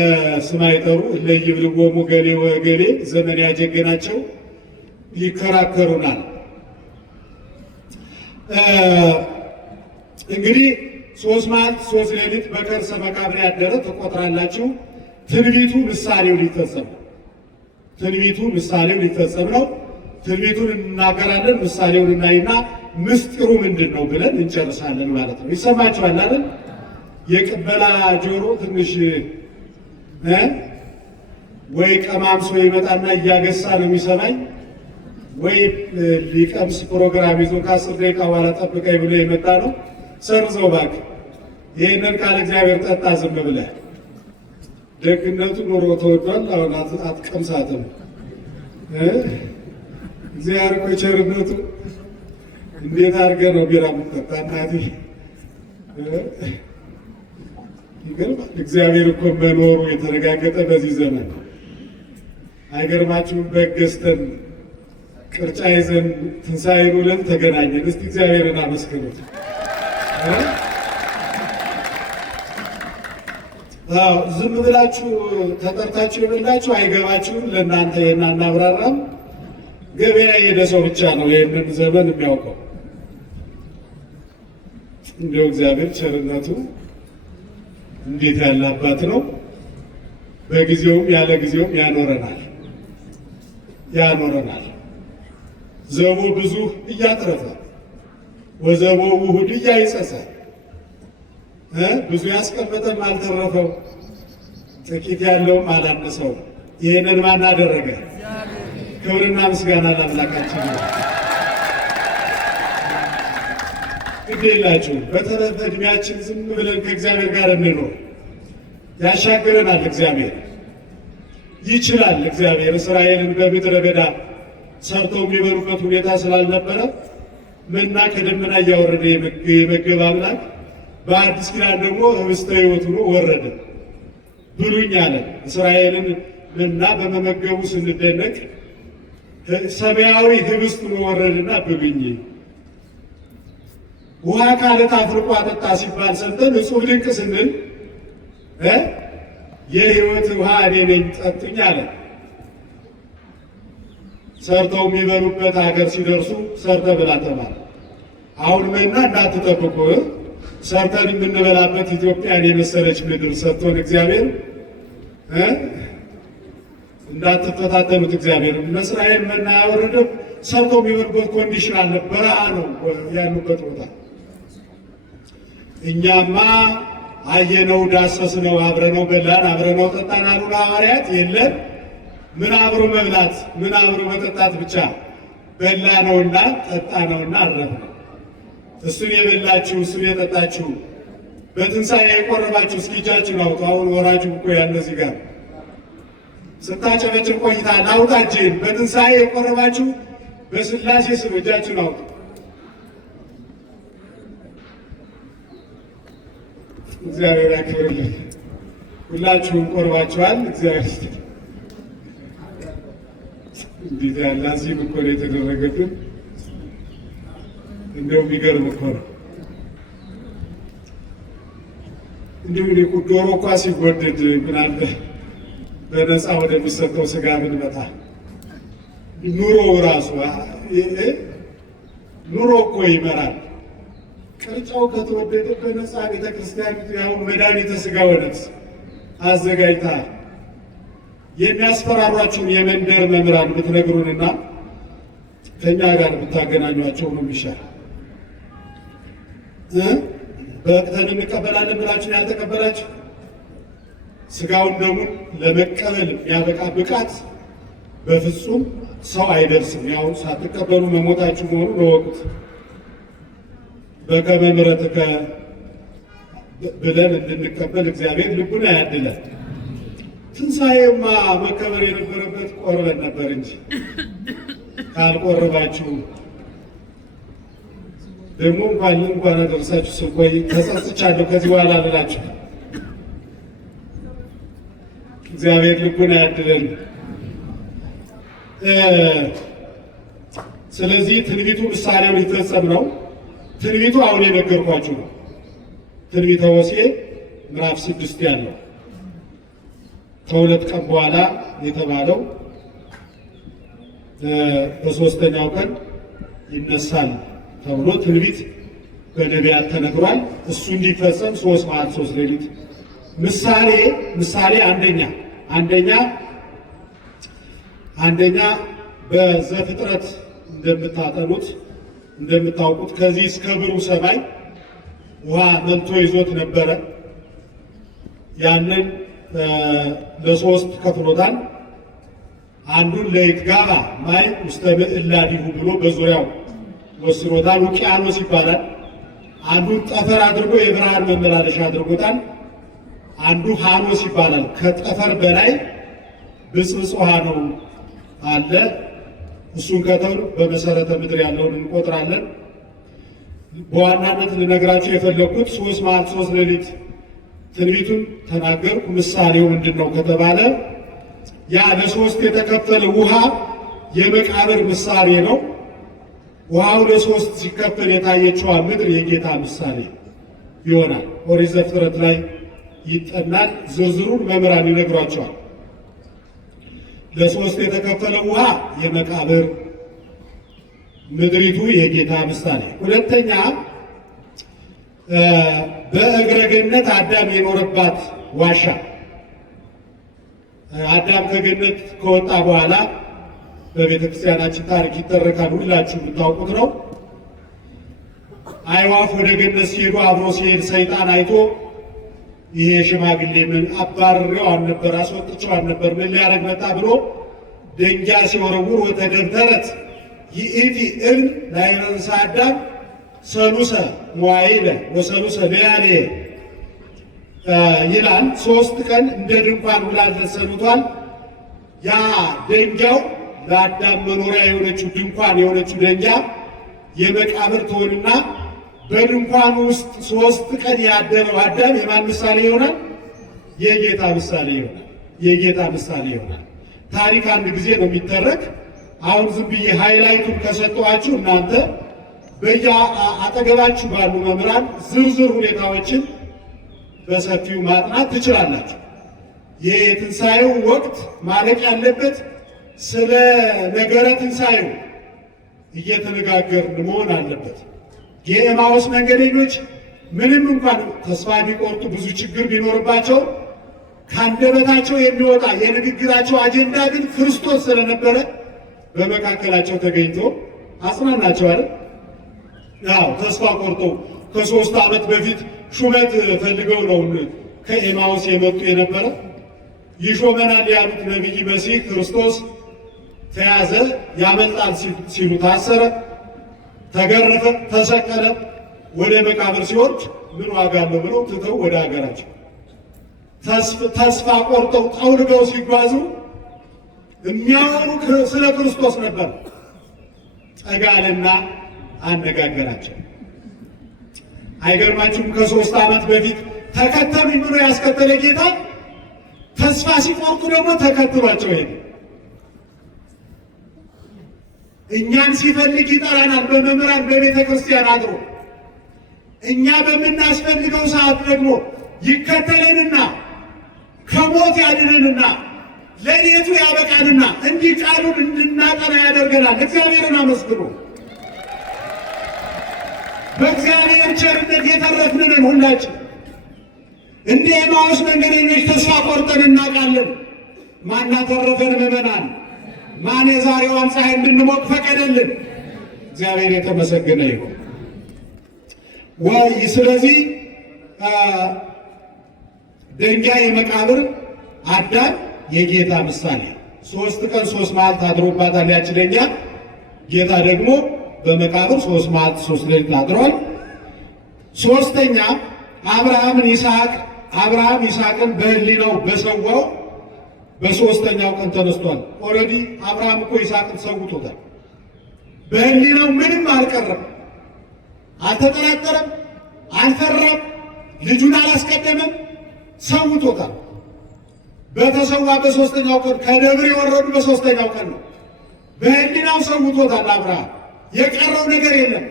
ስም አይጠሩ እለ ይብልዎሙ ገሌ ወገሌ ዘመን ያጀገናቸው ይከራከሩናል። እንግዲህ 3 መዓልት 3 ሌሊት በከርሰ መቃብር ያደረ ትቆጥራላችሁ። ትንቢቱ ምሳሌው ሊፈጸም ነው። ትንቢቱ ምሳሌው ሊፈጸም ነው። ትንቢቱን እንናገራለን፣ ምሳሌውን እናይና ምስጢሩ ምንድን ነው ብለን እንጨርሳለን ማለት ነው። ይሰማችኋል አይደል? የቅበላ ጆሮ ትንሽ ወይ ቀማምሶ ይመጣና እያገሳ ነው የሚሰማኝ፣ ወይ ሊቀምስ ፕሮግራም ይዞ ከ10 ደቂቃ በኋላ ጠብቀኝ ብሎ የመጣ ነው። ሰርዘው እባክህ ይህንን ቃል እግዚአብሔር ጠጣ ዝም ብለህ። ደግነቱ ኑሮ ተወዷል። አሁን አትቀምሳትም። እግዚአብሔር እኮ ቸርነቱ እንዴት አድርገህ ነው ቢራ የምትጠጣ እናቴ? ይገርማል። እግዚአብሔር እኮ መኖሩ የተረጋገጠ በዚህ ዘመን አይገርማችሁም? በግ ገዝተን ቅርጫ ይዘን ትንሣኤን ውለን ተገናኘን። እስቲ እግዚአብሔርን አመስግኑት። ዝም ብላችሁ ተጠርታችሁ የበላችሁ አይገባችሁም። ለእናንተ ይህን አናብራራም። ገበያ የሄደ ሰው ብቻ ነው ይህንን ዘመን የሚያውቀው። እንዲያው እግዚአብሔር ቸርነቱ እንዴት ያለ አባት ነው! በጊዜውም ያለ ጊዜውም ያኖረናል። ዘቦ ብዙ እያትረፈ ወዘቦ ውሁድ እያይጸጸ ብዙ ያስቀመጠም አልተረፈው፣ ጥቂት ያለውም አላነሰው። ይህንን ማን አደረገ? ክብርና ምስጋና ለአምላካችን ነው። ግድ የላችሁም። በተረፈ ዕድሜያችን ዝም ብለን ከእግዚአብሔር ጋር እንኖር። ያሻግረናል እግዚአብሔር፣ ይችላል እግዚአብሔር። እስራኤልን በምድረ በዳ ሰርተው የሚበሉበት ሁኔታ ስላልነበረ መና ከደመና እያወረደ የመገብ አምላክ በአዲስ ኪዳን ደግሞ ኅብስተ ሕይወት ሆኖ ወረደ። ብሉኝ አለ። እስራኤልን መና በመመገቡ ስንደነቅ ሰማያዊ ኅብስት ሆኖ ወረደና ብሉኝ። ውሃ ካለት አፍልቆ አጠጣ ሲባል ሰምተን እጹብ ድንቅ ስንል የሕይወት ውሃ እኔ ነኝ ጠጡኝ አለ። ሰርተው የሚበሉበት ሀገር ሲደርሱ ሰርተ ብላ ተባለ። አሁን መና እንዳትጠብቁ ሰርተን የምንበላበት ኢትዮጵያን የመሰለች ምድር ሰጥቶን እግዚአብሔር እንዳትፈታተኑት። እግዚአብሔር ለእስራኤል መና ያወረደው ሰርተው የሚበሉበት ኮንዲሽን አለ። በረሃ ነው ያሉበት ቦታ። እኛማ አየነው፣ ዳሰስነው፣ አብረነው በላን፣ አብረነው ጠጣን አሉ ሐዋርያት። የለም ምን አብሮ መብላት ምን አብሮ መጠጣት ብቻ በላ ነውና ጠጣ ነውና አረፍነው። እሱን የበላችሁ እሱን የጠጣችሁ በትንሣኤ የቆረባችሁ እስኪ እጃችሁን አውጡ። አሁን ወራጁ እኮ ያለ እዚህ ጋር ስታጨበጭብ ቆይታ አውጣ እጅህን። በትንሣኤ የቆረባችሁ በሥላሴ ስም እጃችሁን አውጡ። እግዚአብሔር ያክብርልን። ሁላችሁም ቆርባችኋል። እግዚአብሔር እንዴት ያለ እዚህም እኮ ነው የተደረገብን። እንደው የሚገርም እኮ ነው። እንዲሁ ዶሮ እኳ ሲወደድ ምን አለ በነፃ ወደሚሰጠው ስጋ ብንመጣ። ኑሮ ራሱ ኑሮ እኮ ይመራል። ቅርጫው ከተወደደ በነፃ ቤተክርስቲያኒቱ ያው መድኃኒተ ሥጋ ወነፍስ አዘጋጅታ የሚያስፈራሯችሁን የመንደር መምህራን ብትነግሩንና ከእኛ ጋር ብታገናኟቸው ነው የሚሻል። በቅተን እንቀበላለን ብላችሁን ያልተቀበላችሁ ሥጋውን ደሙን ለመቀበል የሚያበቃ ብቃት በፍጹም ሰው አይደርስም። ያው ሳትቀበሉ መሞታችሁ መሆኑን እወቁት። በከመ ምሕረትከ ብለን እንድንቀበል እግዚአብሔር ልቡን ያድለን። ትንሣኤማ መከበር የነበረበት ቆርበን ነበር እንጂ ካልቆረባችሁ ደግሞ እንኳን አደረሳችሁ ስቆይ ተጸጽቻለሁ። ከዚህ በኋላ አልላችሁ። እግዚአብሔር ልቡን ያድለን። ስለዚህ ትንቢቱ ምሳሌው ሊፈጸም ነው። ትንቢቱ አሁን የነገርኳችሁ ነው። ትንቢተ ሆሴዕ ምዕራፍ 6 ያለው ከሁለት ቀን በኋላ የተባለው በሶስተኛው ቀን ይነሳል ተብሎ ትንቢት በነቢያት ተነግሯል። እሱ እንዲፈጸም 3 መዓልት 3 ሌሊት ምሳሌ አንደኛ በዘፍጥረት እንደምታጠኑት እንደምታውቁት ከዚህ እስከ ብሩህ ሰማይ ውሃ መልቶ ይዞት ነበረ። ያንን ለሶስት ከፍሎታል። አንዱን ለይትጋባ ማይ ውስተ ምዕላዲሁ ብሎ በዙሪያው ወስኖታል። ውቅያኖስ ይባላል። አንዱን ጠፈር አድርጎ የብርሃን መመላለሻ አድርጎታል። አንዱ ሐኖስ ይባላል። ከጠፈር በላይ ብፅብፅ ውሃ ነው አለ። እሱን ከተው በመሰረተ ምድር ያለውን እንቆጥራለን። በዋናነት ልነግራችሁ የፈለኩት 3 መዓልት 3 ሌሊት ትንቢቱን ተናገርኩ። ምሳሌው ምንድን ነው ከተባለ ያ ለሶስት የተከፈለ ውሃ የመቃብር ምሳሌ ነው። ውሃው ለሶስት ሲከፈል የታየችዋ ምድር የጌታ ምሳሌ ይሆናል። ኦሪት ዘፍጥረት ላይ ይጠናል። ዝርዝሩን መምህራን ይነግሯቸዋል። ለሶስት የተከፈለ ውሃ የመቃብር ምድሪቱ የጌታ ምሳሌ። ሁለተኛ በእግረ ገነት አዳም የኖረባት ዋሻ። አዳም ከገነት ከወጣ በኋላ በቤተ ክርስቲያናችን ታሪክ ይተረካል። ሁላችሁ የምታውቁት ነው። አዕዋፍ ወደ ገነት ሲሄዱ አብሮ ሲሄድ ሰይጣን አይቶ ይሄ ሽማግሌ ምን አባርሬው አልነበር አስወጥቼው አልነበር ምን ሊያደርግ መጣ ብሎ ደንጊያ ሲወረውር ወተደብተረት ይእቲ እብን ላዕለ አዳም ሰሉሰ መዋዕለ ወሰሉሰ ሌሊየ ይላል። 3 ቀን እንደ ድንኳን ውላለት ሰንብቷል። ያ ደንጊያው ለአዳም መኖሪያ የሆነችው ድንኳን የሆነችው ደንጊያ የመቃብር ትሆንና በድንኳኑ ውስጥ 3 ቀን ያደረው አዳም የማን ምሳሌ ይሆናል? የጌታ ምሳሌ ይሆናል። የጌታ ምሳሌ ይሆናል። ታሪክ አንድ ጊዜ ነው የሚተረክ። አሁን ዝም ብዬ ሃይላይቱን ከሰጠኋችሁ እናንተ በየአጠገባችሁ ባሉ መምህራን ዝርዝር ሁኔታዎችን በሰፊው ማጥናት ትችላላችሁ። ይህ የትንሣኤው ወቅት ማለቅ ያለበት ስለ ነገረ ትንሣኤው እየተነጋገርን መሆን አለበት። የኤማውስ መንገደኞች ምንም እንኳን ተስፋ ቢቆርጡ ብዙ ችግር ቢኖርባቸው ከአንደበታቸው የሚወጣ የንግግራቸው አጀንዳ ግን ክርስቶስ ስለነበረ በመካከላቸው ተገኝቶ አጽናናቸው አይደል? አዎ፣ ተስፋ ቆርጠው ከ3 ዓመት በፊት ሹመት ፈልገው ነው ከኤማውስ የመጡ የነበረ። ይሾመናል ያሉት ነቢይ መሲህ ክርስቶስ ተያዘ። ያመልጣል ሲሉ ታሰረ፣ ተገረፈ፣ ተሰቀለ። ወደ መቃብር ሲወርድ ምን ዋጋ አለው ብለው ትተው ወደ ሀገራቸው ተስፋ ቆርጠው ጠውልገው ሲጓዙ የሚያወሩ ስለ ክርስቶስ ነበር። ጠጋልና አነጋገራቸው። አይገርማችሁም? ከ3 ዓመት በፊት ተከተሉኝ ብሎ ያስከተለ ጌታ ተስፋ ሲቆርጡ ደግሞ ተከትሏቸው ሄደ። እኛን ሲፈልግ ይጠራናል። በመምህራን በቤተ ክርስቲያን አድሮ እኛ በምናስፈልገው ሰዓት ደግሞ ይከተለንና ከሞት ያድነንና ለቤቱ ያበቃንና እንዲህ ቃሉን እንድናጠና ያደርገናል። እግዚአብሔርን አመስግኑ። በእግዚአብሔር ቸርነት የተረፍንን ሁላችን እንደ ኤማውስ መንገደኞች ተስፋ ቆርጠን እናውቃለን። ማን አተረፈን? ምዕመናን። ማን የዛሬዋን ፀሐይ እንድንሞቅ ፈቀደልን? እግዚአብሔር የተመሰገነ ይሁን። ወይ ስለዚህ ደንጊያ የመቃብር አዳም የጌታ ምሳሌ 3 ቀን 3 መዓልት አድሮባታል ያች ደንጊያ። ጌታ ደግሞ በመቃብር 3 መዓልት 3 ሌሊት አድሯል። ሶስተኛ አብርሃም ይስሐቅን በሕሊናው በሰዋው በሦስተኛው ቀን ተነስቷል። ኦልሬዲ አብርሃም እኮ ይስሐቅን ሰውቶታል። በሕሊናው ምንም አልቀረም፣ አልተጠራጠረም፣ አልፈራም፣ ልጁን አላስቀደመም፣ ሰውቶታል። በተሰዋ በሦስተኛው ቀን ከደብር የወረዱ በሦስተኛው ቀን ነው። በሕሊናው ሰውቶታል አብርሃም። የቀረው ነገር የለም።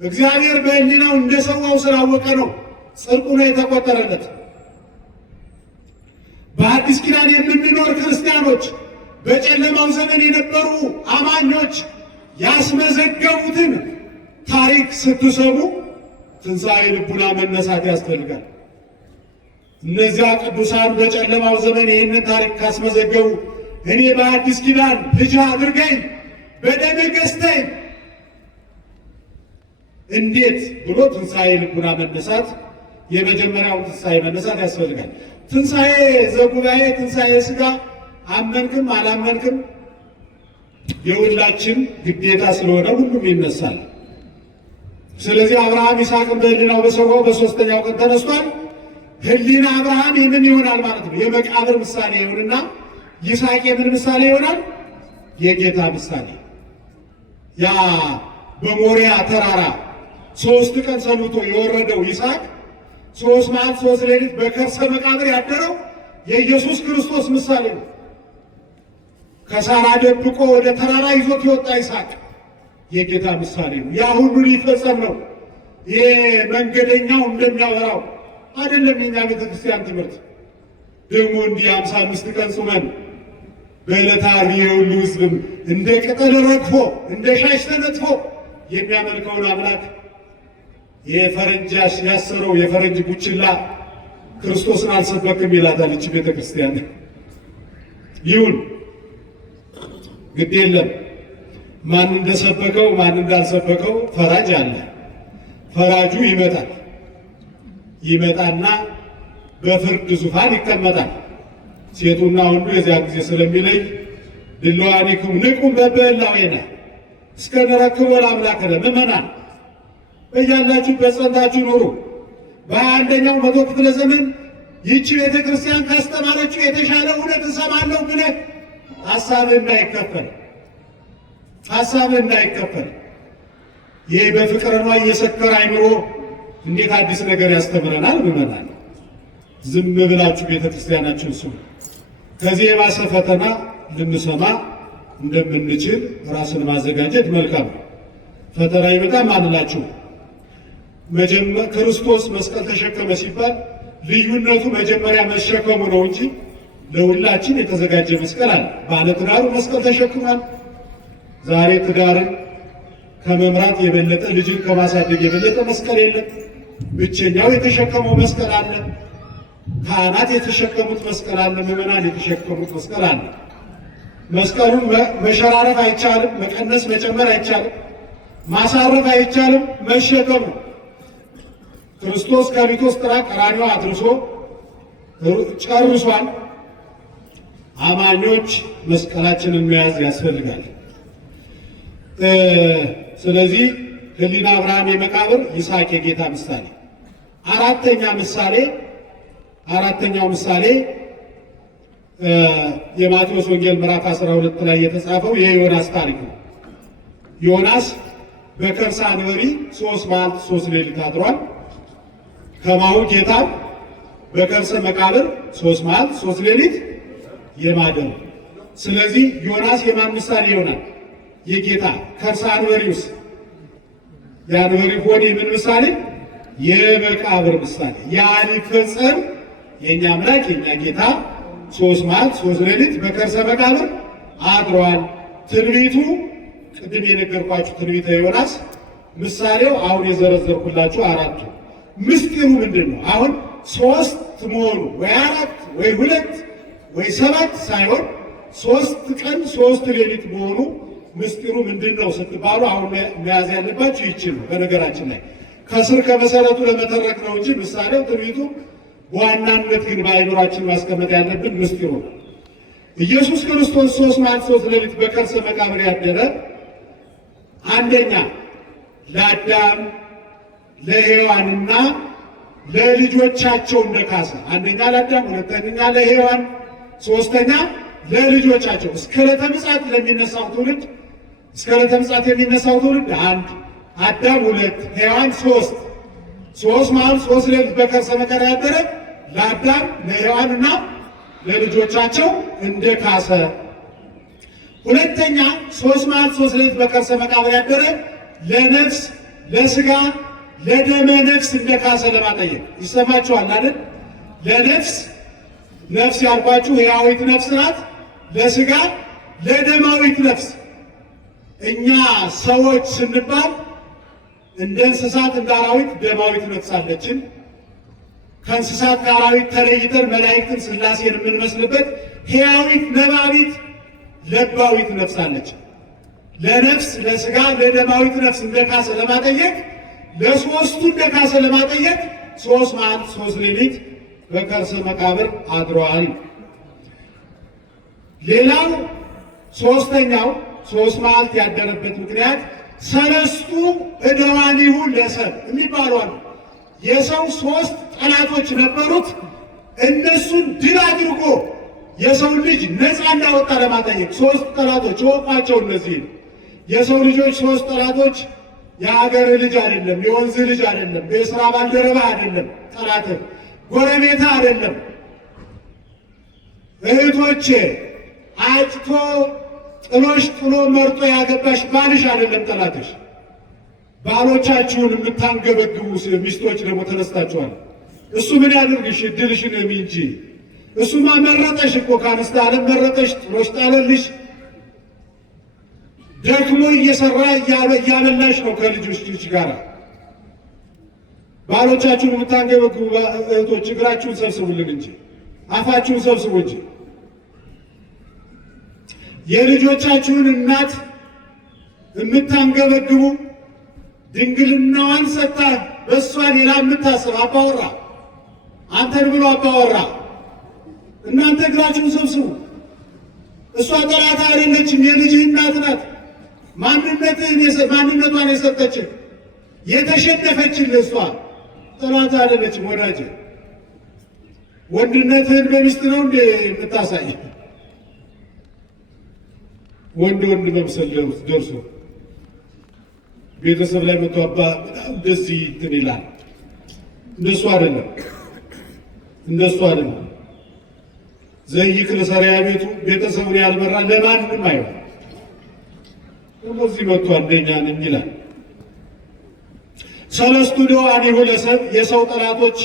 እግዚአብሔር በሕሊናው እንደሰዋው ስላወቀ ነው ጽድቁ ነው የተቆጠረለት። በአዲስ ኪዳን የምንኖር ክርስቲያኖች በጨለማው ዘመን የነበሩ አማኞች ያስመዘገቡትን ታሪክ ስትሰሙ ትንሣኤ ልቡና መነሳት ያስፈልጋል። እነዚያ ቅዱሳን በጨለማው ዘመን ይህንን ታሪክ ካስመዘገቡ እኔ በአዲስ ኪዳን ልጅ አድርገኝ በደም ገዝተኝ እንዴት ብሎ ትንሣኤ ልቡና መነሳት የመጀመሪያው ትንሣኤ መነሳት ያስፈልጋል። ትንሣኤ ዘጉባኤ ትንሣኤ ሥጋ አመንክም አላመንክም የሁላችን ግዴታ ስለሆነ ሁሉም ይነሳል። ስለዚህ አብርሃም ይስሐቅን በሕሊናው በሰዋው በሦስተኛው ቀን ተነስቷል። ሕሊና አብርሃም የምን ይሆናል ማለት ነው? የመቃብር ምሳሌ ይሆንና ይስሐቅ የምን ምሳሌ ይሆናል? የጌታ ምሳሌ። ያ በሞሪያ ተራራ 3 ቀን ሰንብቶ የወረደው ይስሐቅ 3 መዓልት 3 ሌሊት በከርሰ መቃብር ያደረው የኢየሱስ ክርስቶስ ምሳሌ ነው። ከሳራ ደብቆ ወደ ተራራ ይዞት የወጣ ይስሐቅ የጌታ ምሳሌ ነው። ያ ሁሉ ሊፈጸም ነው። ይሄ መንገደኛው እንደሚያወራው አይደለም። የኛ ቤተ ክርስቲያን ትምህርት ደግሞ እንዲህ 55 ቀን ጾመን በዕለተ ዓርብ የሁሉ ሕዝብም እንደ ቅጠል ረግፎ እንደ ሻሽ ተነጥፎ የሚያመልከውን አምላክ የፈረንጅ ያሰረው የፈረንጅ ቡችላ ክርስቶስን አልሰበክም ይላታል ይህች ቤተ ክርስቲያን። ይሁን ግድ የለም ማን እንደሰበከው ማን እንዳልሰበከው ፈራጅ አለ። ፈራጁ ይመጣና በፍርድ ዙፋን ይቀመጣል። ሴቱና ወንዱ የዚያ ጊዜ ስለሚለይ ድልዋኒኩም ንቁም በበላዌነ እስከ ነረክቦ ለአምላክነ ምእመናን በያላችሁበት ጸንታችሁ ኑሩ። በ21ኛው መቶ ክፍለ ዘመን ይህች ቤተ ክርስቲያን ካስተማረችው የተሻለ እውነት እሰማለሁ ብለህ ሐሳብህ እንዳይከፈል ይህ በፍቅር ነው እየሰከረ አይምሮ እንዴት አዲስ ነገር ያስተምረናል? ምእመናን ዝም ብላችሁ ቤተ ክርስቲያናችን ስሙ። ከዚህ የባሰ ፈተና ልንሰማ እንደምንችል ራስን ማዘጋጀት መልካም ነው። ፈተና ይመጣም አንላችሁ። ክርስቶስ መስቀል ተሸከመ ሲባል ልዩነቱ መጀመሪያ መሸከሙ ነው እንጂ ለሁላችን የተዘጋጀ መስቀል አለ። ባለ ትዳሩ መስቀል ተሸክሟል። ዛሬ ትዳርን ከመምራት የበለጠ ልጅን ከማሳደግ የበለጠ መስቀል የለም። ብቸኛው የተሸከመው መስቀል አለ። ካህናት የተሸከሙት መስቀል አለ። ምዕመናን የተሸከሙት መስቀል አለ። መስቀሉን መሸራረፍ አይቻልም፣ መቀነስ መጨመር አይቻልም፣ ማሳረፍ አይቻልም። መሸከሙ ክርስቶስ ከሊቶስጥራ ቀራንዮ አድርሶ ጨርሷል። አማኞች መስቀላችንን መያዝ ያስፈልጋል። ስለዚህ ሕሊና አብርሃም የመቃብር ይስሐቅ የጌታ ምሳሌ። አራተኛው ምሳሌ የማቴዎስ ወንጌል ምዕራፍ 12 ላይ የተጻፈው የዮናስ ታሪክ ነው። ዮናስ በከርሰ አንበሪ 3 መዓልት 3 ሌሊት አድሯል። ከማሁ ጌታ በከርሰ መቃብር 3 መዓልት 3 ሌሊት የማደሩ። ስለዚህ ዮናስ የማን ምሳሌ ይሆናል? የጌታ። ከርሰ አንበሪውስ የአንበሪ ሆድ የምን ምሳሌ? የመቃብር ምሳሌ። ያ ሊፈጸም የእኛ አምላክ የእኛ ጌታ 3 መዓልት 3 ሌሊት በከርሰ መቃብር አድሯል። ትንቢቱ ቅድም የነገርኳችሁ ትንቢተ ዮናስ፣ ምሳሌው አሁን የዘረዘርኩላችሁ አራቱ። ምስጢሩ ምንድን ነው? አሁን 3 መሆኑ ወይ 4 ወይ 2 ወይ 7 ሳይሆን 3 ቀን 3 ሌሊት መሆኑ ምስጢሩ ምንድን ነው ስትባሉ አሁን መያዝ ያለባችሁ ይችል ነው። በነገራችን ላይ ከስር ከመሰረቱ ለመተረክ ነው እንጂ ምሳሌው ትንቢቱ በዋናነት ግን በአይምሯችን ማስቀመጥ ያለብን ምስጢሩ ነው። ኢየሱስ ክርስቶስ 3 መዓልት 3 ሌሊት በከርሰ መቃብር ያደረ አንደኛ ለአዳም ለሔዋንና ለልጆቻቸው እንደካሰ፣ አንደኛ ለአዳም፣ ሁለተኛ ለሔዋን፣ ሶስተኛ ለልጆቻቸው እስከ ዕለተ ምጽአት ለሚነሳው ትውልድ እስከ ዕለተ ምጽአት የሚነሳው ትውልድ አንድ፣ አዳም ሁለት፣ ሔዋን ሶስት። ሶስት ማለት ሶስት ሌሊት በከርሰ መከራ ያደረ ለአዳም ለሔዋንና ለልጆቻቸው እንደካሰ። ሁለተኛ ሶስት ማለት ሶስት ሌሊት በከርሰ መቃብር ያደረ ለነፍስ ለስጋ ለደመ ነፍስ እንደካሰ ለማጠየቅ ይሰማችኋል አይደል? ለነፍስ ነፍስ ያልኳችሁ ሕያዊት ነፍስ ናት። ለስጋ ለደማዊት ነፍስ። እኛ ሰዎች ስንባል እንደ እንስሳት እንደ አራዊት ደማዊት ነፍስ አለችን። ከእንስሳት ከአራዊት ተለይተን መላእክትን ሥላሴን የምንመስልበት ሕያዊት ነባቢት ለባዊት ነፍስ አለችን። ለነፍስ ለስጋ ለደማዊት ነፍስ እንደካሰ ለማጠየቅ ለሶስቱ እንደካሰ ለማጠየቅ ሶስት መዓልት ሶስት ሌሊት በከርሰ መቃብር አድረዋል። ሌላው ሶስተኛው ሶስት መዓልት ያደረበት ምክንያት ሰለስቱ ዕደዋኒሁ ለሰብእ የሚባሉ አሉ። የሰው ሶስት ጠላቶች ነበሩት። እነሱን ድል አድርጎ የሰው ልጅ ነፃ እንዳወጣ ለማጠየቅ ሶስት ጠላቶች ወቋቸው። እነዚህ የሰው ልጆች ሶስት ጠላቶች የሀገር ልጅ አይደለም፣ የወንዝ ልጅ አይደለም፣ የስራ ባልደረባ አይደለም፣ ጠላት ጎረቤታ አይደለም። እህቶቼ አጭቶ ጥሎሽ ጥሎ መርጦ ያገባሽ ባልሽ አይደለም ጠላትሽ። ባሎቻችሁን የምታንገበግቡ ሚስቶች ደግሞ ተነስታችኋል። እሱ ምን ያድርግሽ? እድልሽን እንጂ እሱማ መረጠሽ እኮ ከአንስተ ዓለም መረጠሽ፣ ጥሎሽ ጣለልሽ። ደክሞ እየሰራ እያበላሽ ነው ከልጆች ጋር። ባሎቻችሁን የምታንገበግቡ እህቶች እግራችሁን ሰብስቡልን እንጂ አፋችሁን ሰብስቡ እንጂ። የልጆቻችሁን እናት የምታንገበግቡ ድንግልናዋን ሰጥታ በእሷ ሌላ የምታስብ አባወራ፣ አንተን ብሎ አባወራ፣ እናንተ እግራችሁን ሰብስቡ። እሷ ጠላት አይደለችም፣ የልጅህ እናት ናት። ማንነቷን የሰጠችን የተሸነፈችን እሷ ጠላት አይደለችም። ወዳጅ ወንድነትህን በሚስት ነው እንዴ የምታሳይ? ወንድ መምሰል ደርሶ ቤተሰብ ላይ መጥቶ አባ በጣም ደስ እንትን ይላል። እንደሱ አይደለም፣ እንደሱ አይደለም። ዘይክል ሰሪያ ቤቱ ቤተሰቡን ያልመራ ለማንም አይሆን። እዚህ መጥቶ አንደኛ ነኝ ይላል። ሰለስቱ ዕደዋኒሁ ለሰብእ የሰው ጠላቶች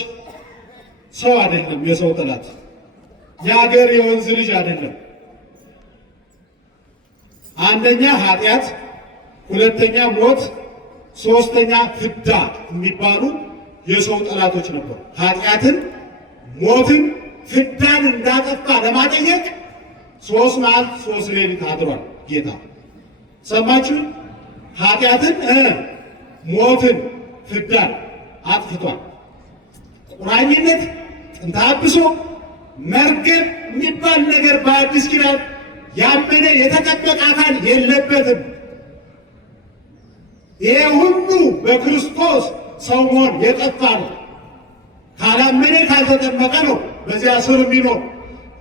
ሰው አይደለም። የሰው ጠላት የሀገር የወንዝ ልጅ አይደለም። አንደኛ ኃጢአት፣ ሁለተኛ ሞት፣ ሶስተኛ ፍዳ የሚባሉ የሰው ጠላቶች ነበሩ። ኃጢአትን፣ ሞትን፣ ፍዳን እንዳጠፋ ለማጠየቅ ሶስት መዓልት ሶስት ሌሊት አድሯል ጌታ። ሰማችሁ? ኃጢአትን፣ ሞትን፣ ፍዳን አጥፍቷል። ቁራኝነት፣ ጥንተ አብሶ፣ መርገም የሚባል ነገር በአዲስ ኪዳን ያመነ የተጠበቀ አካል የለበትም። ይሄ ሁሉ በክርስቶስ ሰው መሆን የጠፋ ነው። ካላመነ ካልተጠመቀ ነው በዚያ ስር የሚኖር።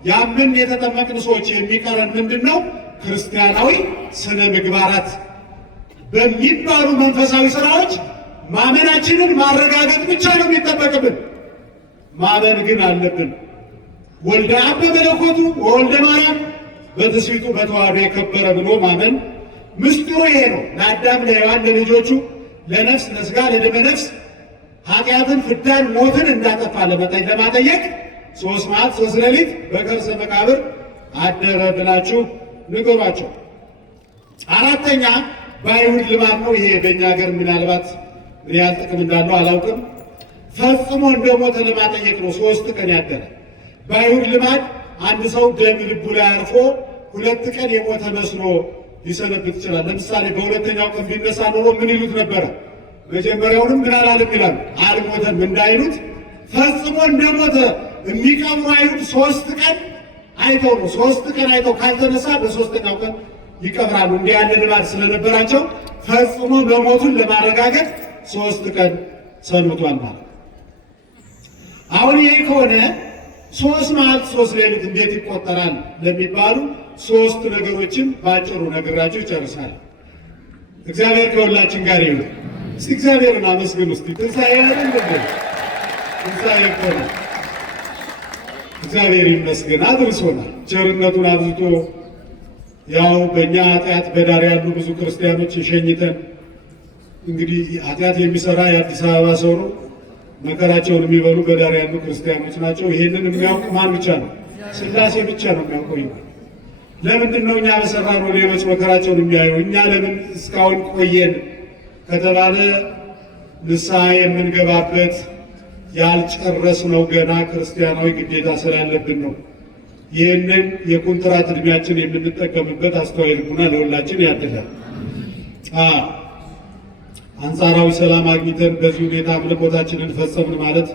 ያምን የተጠመቅን ሰዎች የሚቀረን ምንድን ነው? ክርስቲያናዊ ስነ ምግባራት በሚባሉ መንፈሳዊ ስራዎች ማመናችንን ማረጋገጥ ብቻ ነው የሚጠበቅብን። ማመን ግን አለብን። ወልደ አብ በመለኮቱ ወወልደ ማርያም በትስብእቱ በተዋሕዶ የከበረ ብሎ ማመን ምስጢሩ ይሄ ነው። ለአዳም ለሔዋን ለልጆቹ ለነፍስ ለስጋ ለደመ ነፍስ ኃጢአትን፣ ፍዳን፣ ሞትን እንዳጠፋ ለማጠየቅ ሶስት መዓልት ሶስት ሌሊት በከርሰ መቃብር አደረ ብላችሁ ንገሯቸው። አራተኛ በአይሁድ ልማድ ነው። ይሄ በእኛ ሀገር ምናልባት ምን ያህል ጥቅም እንዳለው አላውቅም። ፈጽሞ እንደሞተ ለማጠየቅ ነው ሶስት ቀን ያደረ። በአይሁድ ልማድ አንድ ሰው ደም ልቡ ላይ አርፎ ሁለት ቀን የሞተ መስሎ ሊሰነብት ይችላል። ለምሳሌ በሁለተኛው ቀን ቢነሳ ኖሮ ምን ይሉት ነበረ? መጀመሪያውንም ምን አላለም ይላሉ፣ አልሞተም እንዳይሉት ፈጽሞ እንደሞተ የሚቀብሩ አይሁድ ሶስት ቀን አይተው ነው። ሶስት ቀን አይተው ካልተነሳ በሶስተኛው ቀን ይቀብራሉ። እንዲህ ያለ ልማድ ስለነበራቸው ፈጽሞ መሞቱን ለማረጋገጥ ሶስት ቀን ሰንብቷል ማለት። አሁን ይሄ ከሆነ 3 መዓልት 3 ሌሊት እንዴት ይቆጠራል ለሚባሉ 3 ነገሮችን ባጭሩ ነግራችሁ ይጨርሳል። እግዚአብሔር ከሁላችን ጋር ይሁን። እስቲ እግዚአብሔርን አመስግኑ። እስቲ ትንሣኤ አይደል እንዴ? ትንሣኤ እኮ ነው። እግዚአብሔር ይመስገን አድርሶናል። ቸርነቱን አብዝቶ ያው በእኛ ኃጢአት በዳር ያሉ ብዙ ክርስቲያኖች ሸኝተን እንግዲህ ኃጢአት የሚሰራ የአዲስ አበባ ሰው ነው። መከራቸውን የሚበሉ በዳር ያሉ ክርስቲያኖች ናቸው። ይሄንን የሚያውቅ ማን ብቻ ነው? ሥላሴ ብቻ ነው የሚያውቀው። ለምንድን ነው እኛ በሰራነው ሌሎች መከራቸውን የሚያዩ? እኛ ለምን እስካሁን ቆየን ከተባለ ንስሐ የምንገባበት ያልጨረስነው ገና ክርስቲያናዊ ግዴታ ስላለብን ነው። ይህንን የኮንትራት እድሜያችን የምንጠቀምበት አስተዋይ ልቡና ለሁላችን ያድላል። አንጻራዊ ሰላም አግኝተን በዚህ ሁኔታ አምልኮታችንን ፈጸምን ማለት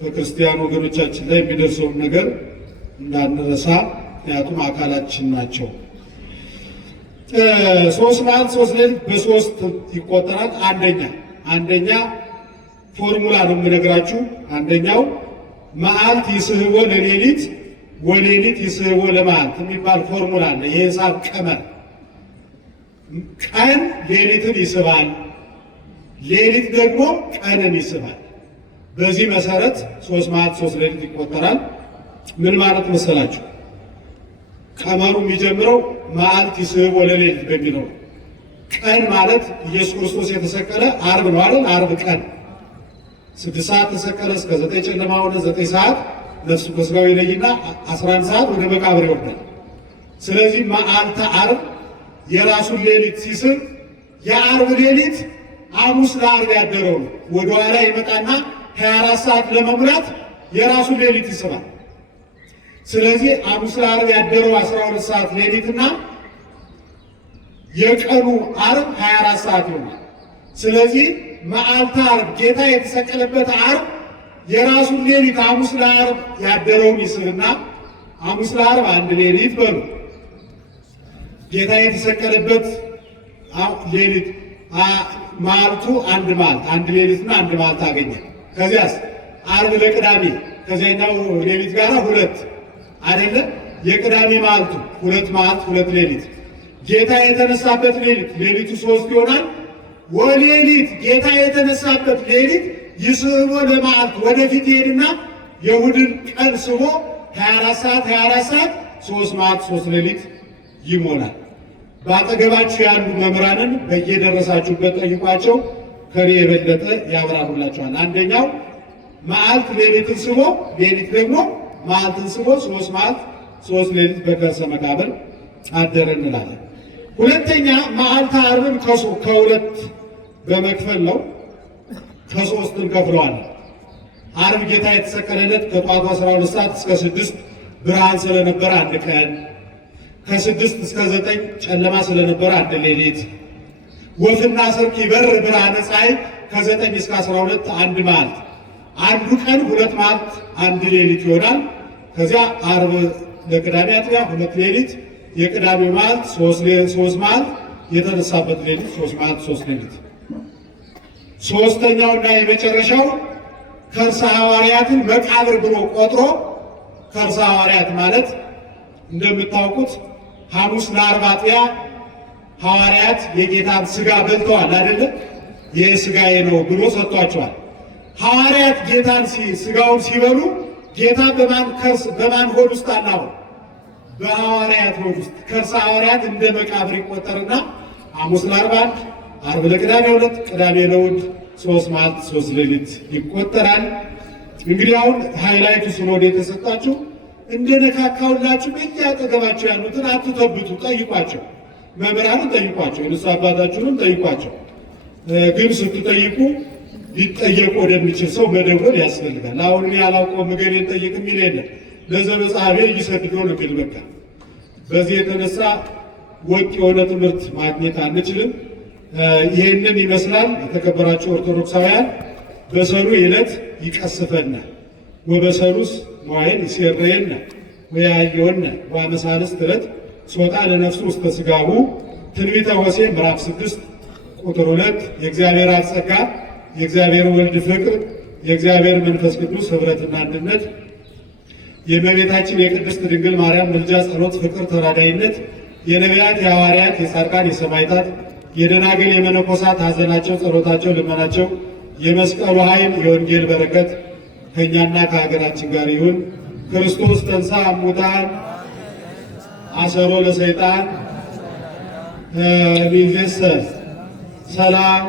በክርስቲያን ወገኖቻችን ላይ የሚደርሰውን ነገር እንዳንረሳ፣ ምክንያቱም አካላችን ናቸው። 3 መዓልት 3 ሌሊት በ3 ይቆጠራል። አንደኛ ፎርሙላ ነው የምነግራችሁ። አንደኛው መዓልት ይስህቦ ለሌሊት ወሌሊት ይስህቦ ለመዓልት የሚባል ፎርሙላ አለ። የሂሳብ ቀመር። ቀን ሌሊትን ይስባል፣ ሌሊት ደግሞ ቀንን ይስባል። በዚህ መሰረት 3 መዓልት 3 ሌሊት ይቆጠራል። ምን ማለት መሰላችሁ? ቀመሩ የሚጀምረው መዓልት ይስህቦ ለሌሊት በሚለው ነው። ቀን ማለት ኢየሱስ ክርስቶስ የተሰቀለ ዓርብ ነው አይደል? ዓርብ ቀን 6 ሰዓት ተሰቀለ፣ እስከ 9 ጨለማ ሆነ። 9 ሰዓት ነፍሱ ከሥጋው ይለይና 11 ሰዓት ወደ መቃብር ይወርዳል። ስለዚህ መዓልተ ዓርብ የራሱን ሌሊት ሲስብ የዓርብ ሌሊት ሐሙስ ለዓርብ ያደረው ነው። ወደኋላ ይመጣና 24 ሰዓት ለመሙላት የራሱን ሌሊት ይስባል። ስለዚህ ሐሙስ ለዓርብ ያደረው 12 ሰዓት ሌሊትና የቀኑ ዓርብ 24 ሰዓት ይሆናል። ስለዚህ መዓልተ ዓርብ ጌታ የተሰቀለበት ዓርብ የራሱን ሌሊት ሐሙስ ለዓርብ ያደረውን ይስብና ሐሙስ ለዓርብ አንድ ሌሊት በሉ። ጌታ የተሰቀለበት ሌሊት መዓልቱ አንድ መዓልት፣ አንድ ሌሊትና አንድ መዓልት አገኘ። ከዚያስ ዓርብ ለቅዳሜ ከዚያኛው ሌሊት ጋር 2 አይደለ? የቅዳሜ መዓልቱ 2 መዓልት 2 ሌሊት። ጌታ የተነሳበት ሌሊት ሌሊቱ 3 ይሆናል። ወሌሊት ጌታ የተነሳበት ሌሊት ይስቦ ለመዓልት ወደፊት ይሄድና የእሑድን ቀን ስቦ 24 ሰዓት 24 ሰዓት 3 መዓልት 3 ሌሊት ይሞላል። በአጠገባችሁ ያሉ መምህራንን በየደረሳችሁበት ጠይቋቸው፣ ከኔ የበለጠ ያብራሩላችኋል። አንደኛው መዓልት ሌሊትን ስቦ ሌሊት ደግሞ መዓልትን ስቦ 3 መዓልት 3 ሌሊት በከርሰ መቃብር አደረ እንላለን። ሁለተኛ መዓልተ ዓርብን ከ2 በመክፈል ነው። ከ3 እንከፍለዋለን። ዓርብ ጌታ የተሰቀለለት ከጧቱ 12 ሰዓት እስከ 6 ብርሃን ስለነበረ አንድ ቀን፣ ከ6 እስከ 9 ጨለማ ስለነበረ አንድ ሌሊት፣ ወፍና ሰርክ ይበር ብርሃነ ፀሐይ ከ9 እስከ 12 አንድ መዓልት፣ አንዱ ቀን 2 መዓልት አንድ ሌሊት ይሆናል። ከዚያ ዓርብ ለቅዳሜ አጥቢያ 2 ሌሊት፣ የቅዳሜው መዓልት 3 መዓልት፣ የተነሳበት ሌሊት 3 መዓልት 3 ሌሊት። ሶስተኛውና የመጨረሻው ከርሰ ሐዋርያትን መቃብር ብሎ ቆጥሮ፣ ከርሰ ሐዋርያት ማለት እንደምታውቁት ሐሙስ ለዓርብ አጥቢያ ሐዋርያት የጌታን ሥጋ በልተዋል አይደለ? ይህ ሥጋዬ ነው ብሎ ሰጥቷቸዋል። ሐዋርያት ጌታን ሥጋውን ሲበሉ ጌታ በማን ሆድ ውስጥ አናው? በሐዋርያት ሆድ ውስጥ። ከርሰ ሐዋርያት እንደ መቃብር ይቆጠርና ሐሙስ ለዓርብ 1፣ ዓርብ ለቅዳሜ 2፣ ቅዳሜ ለእሑድ 3 መዓልት 3 ሌሊት ይቆጠራል። እንግዲህ አሁን ሃይላይቱ ስለሆነ የተሰጣችሁ እንደነካካውላችሁ በየአጠገባቸው ያሉትን አትተብቱ፣ ጠይቋቸው። መምህራንን ጠይቋቸው፣ የንስሐ አባታችሁንም ጠይቋቸው። ግን ስትጠይቁ ሊጠየቁ ወደሚችል ሰው መደወል ያስፈልጋል። አሁን እኔ አላውቀውም እገሌን ጠይቅ የሚል የለም። ለዘበጻቤ እይሰድዶ ነው የሚል በቃ። በዚህ የተነሳ ወጥ የሆነ ትምህርት ማግኘት አንችልም። ይህንን ይመስላል። የተከበራችሁ ኦርቶዶክሳውያን በሰሉ ዕለት ይቀስፈና ወበሰሉስ መዋዕል ይሴረየና ወያየወነ ወአመሳልስት ዕለት ሶጣ ለነፍሱ ውስተ ሥጋሁ ትንቢተ ሆሴዕ ምዕራፍ 6 ቁጥር 2 የእግዚአብሔር ጸጋ የእግዚአብሔር ወልድ ፍቅር የእግዚአብሔር መንፈስ ቅዱስ ኅብረትና አንድነት፣ የእመቤታችን የቅድስት ድንግል ማርያም ምልጃ፣ ጸሎት፣ ፍቅር፣ ተራዳይነት፣ የነቢያት፣ የሐዋርያት፣ የጻድቃን፣ የሰማዕታት፣ የደናግል፣ የመነኮሳት ሐዘናቸው፣ ጸሎታቸው፣ ልመናቸው፣ የመስቀሉ ኃይል፣ የወንጌል በረከት ከእኛና ከሀገራችን ጋር ይሁን። ክርስቶስ ተንሥአ እሙታን አሰሮ ለሰይጣን እምይእዜሰ ሰላም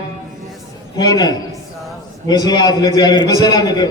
ኮነ ወስብሐት ለእግዚአብሔር። በሰላም እደሩ።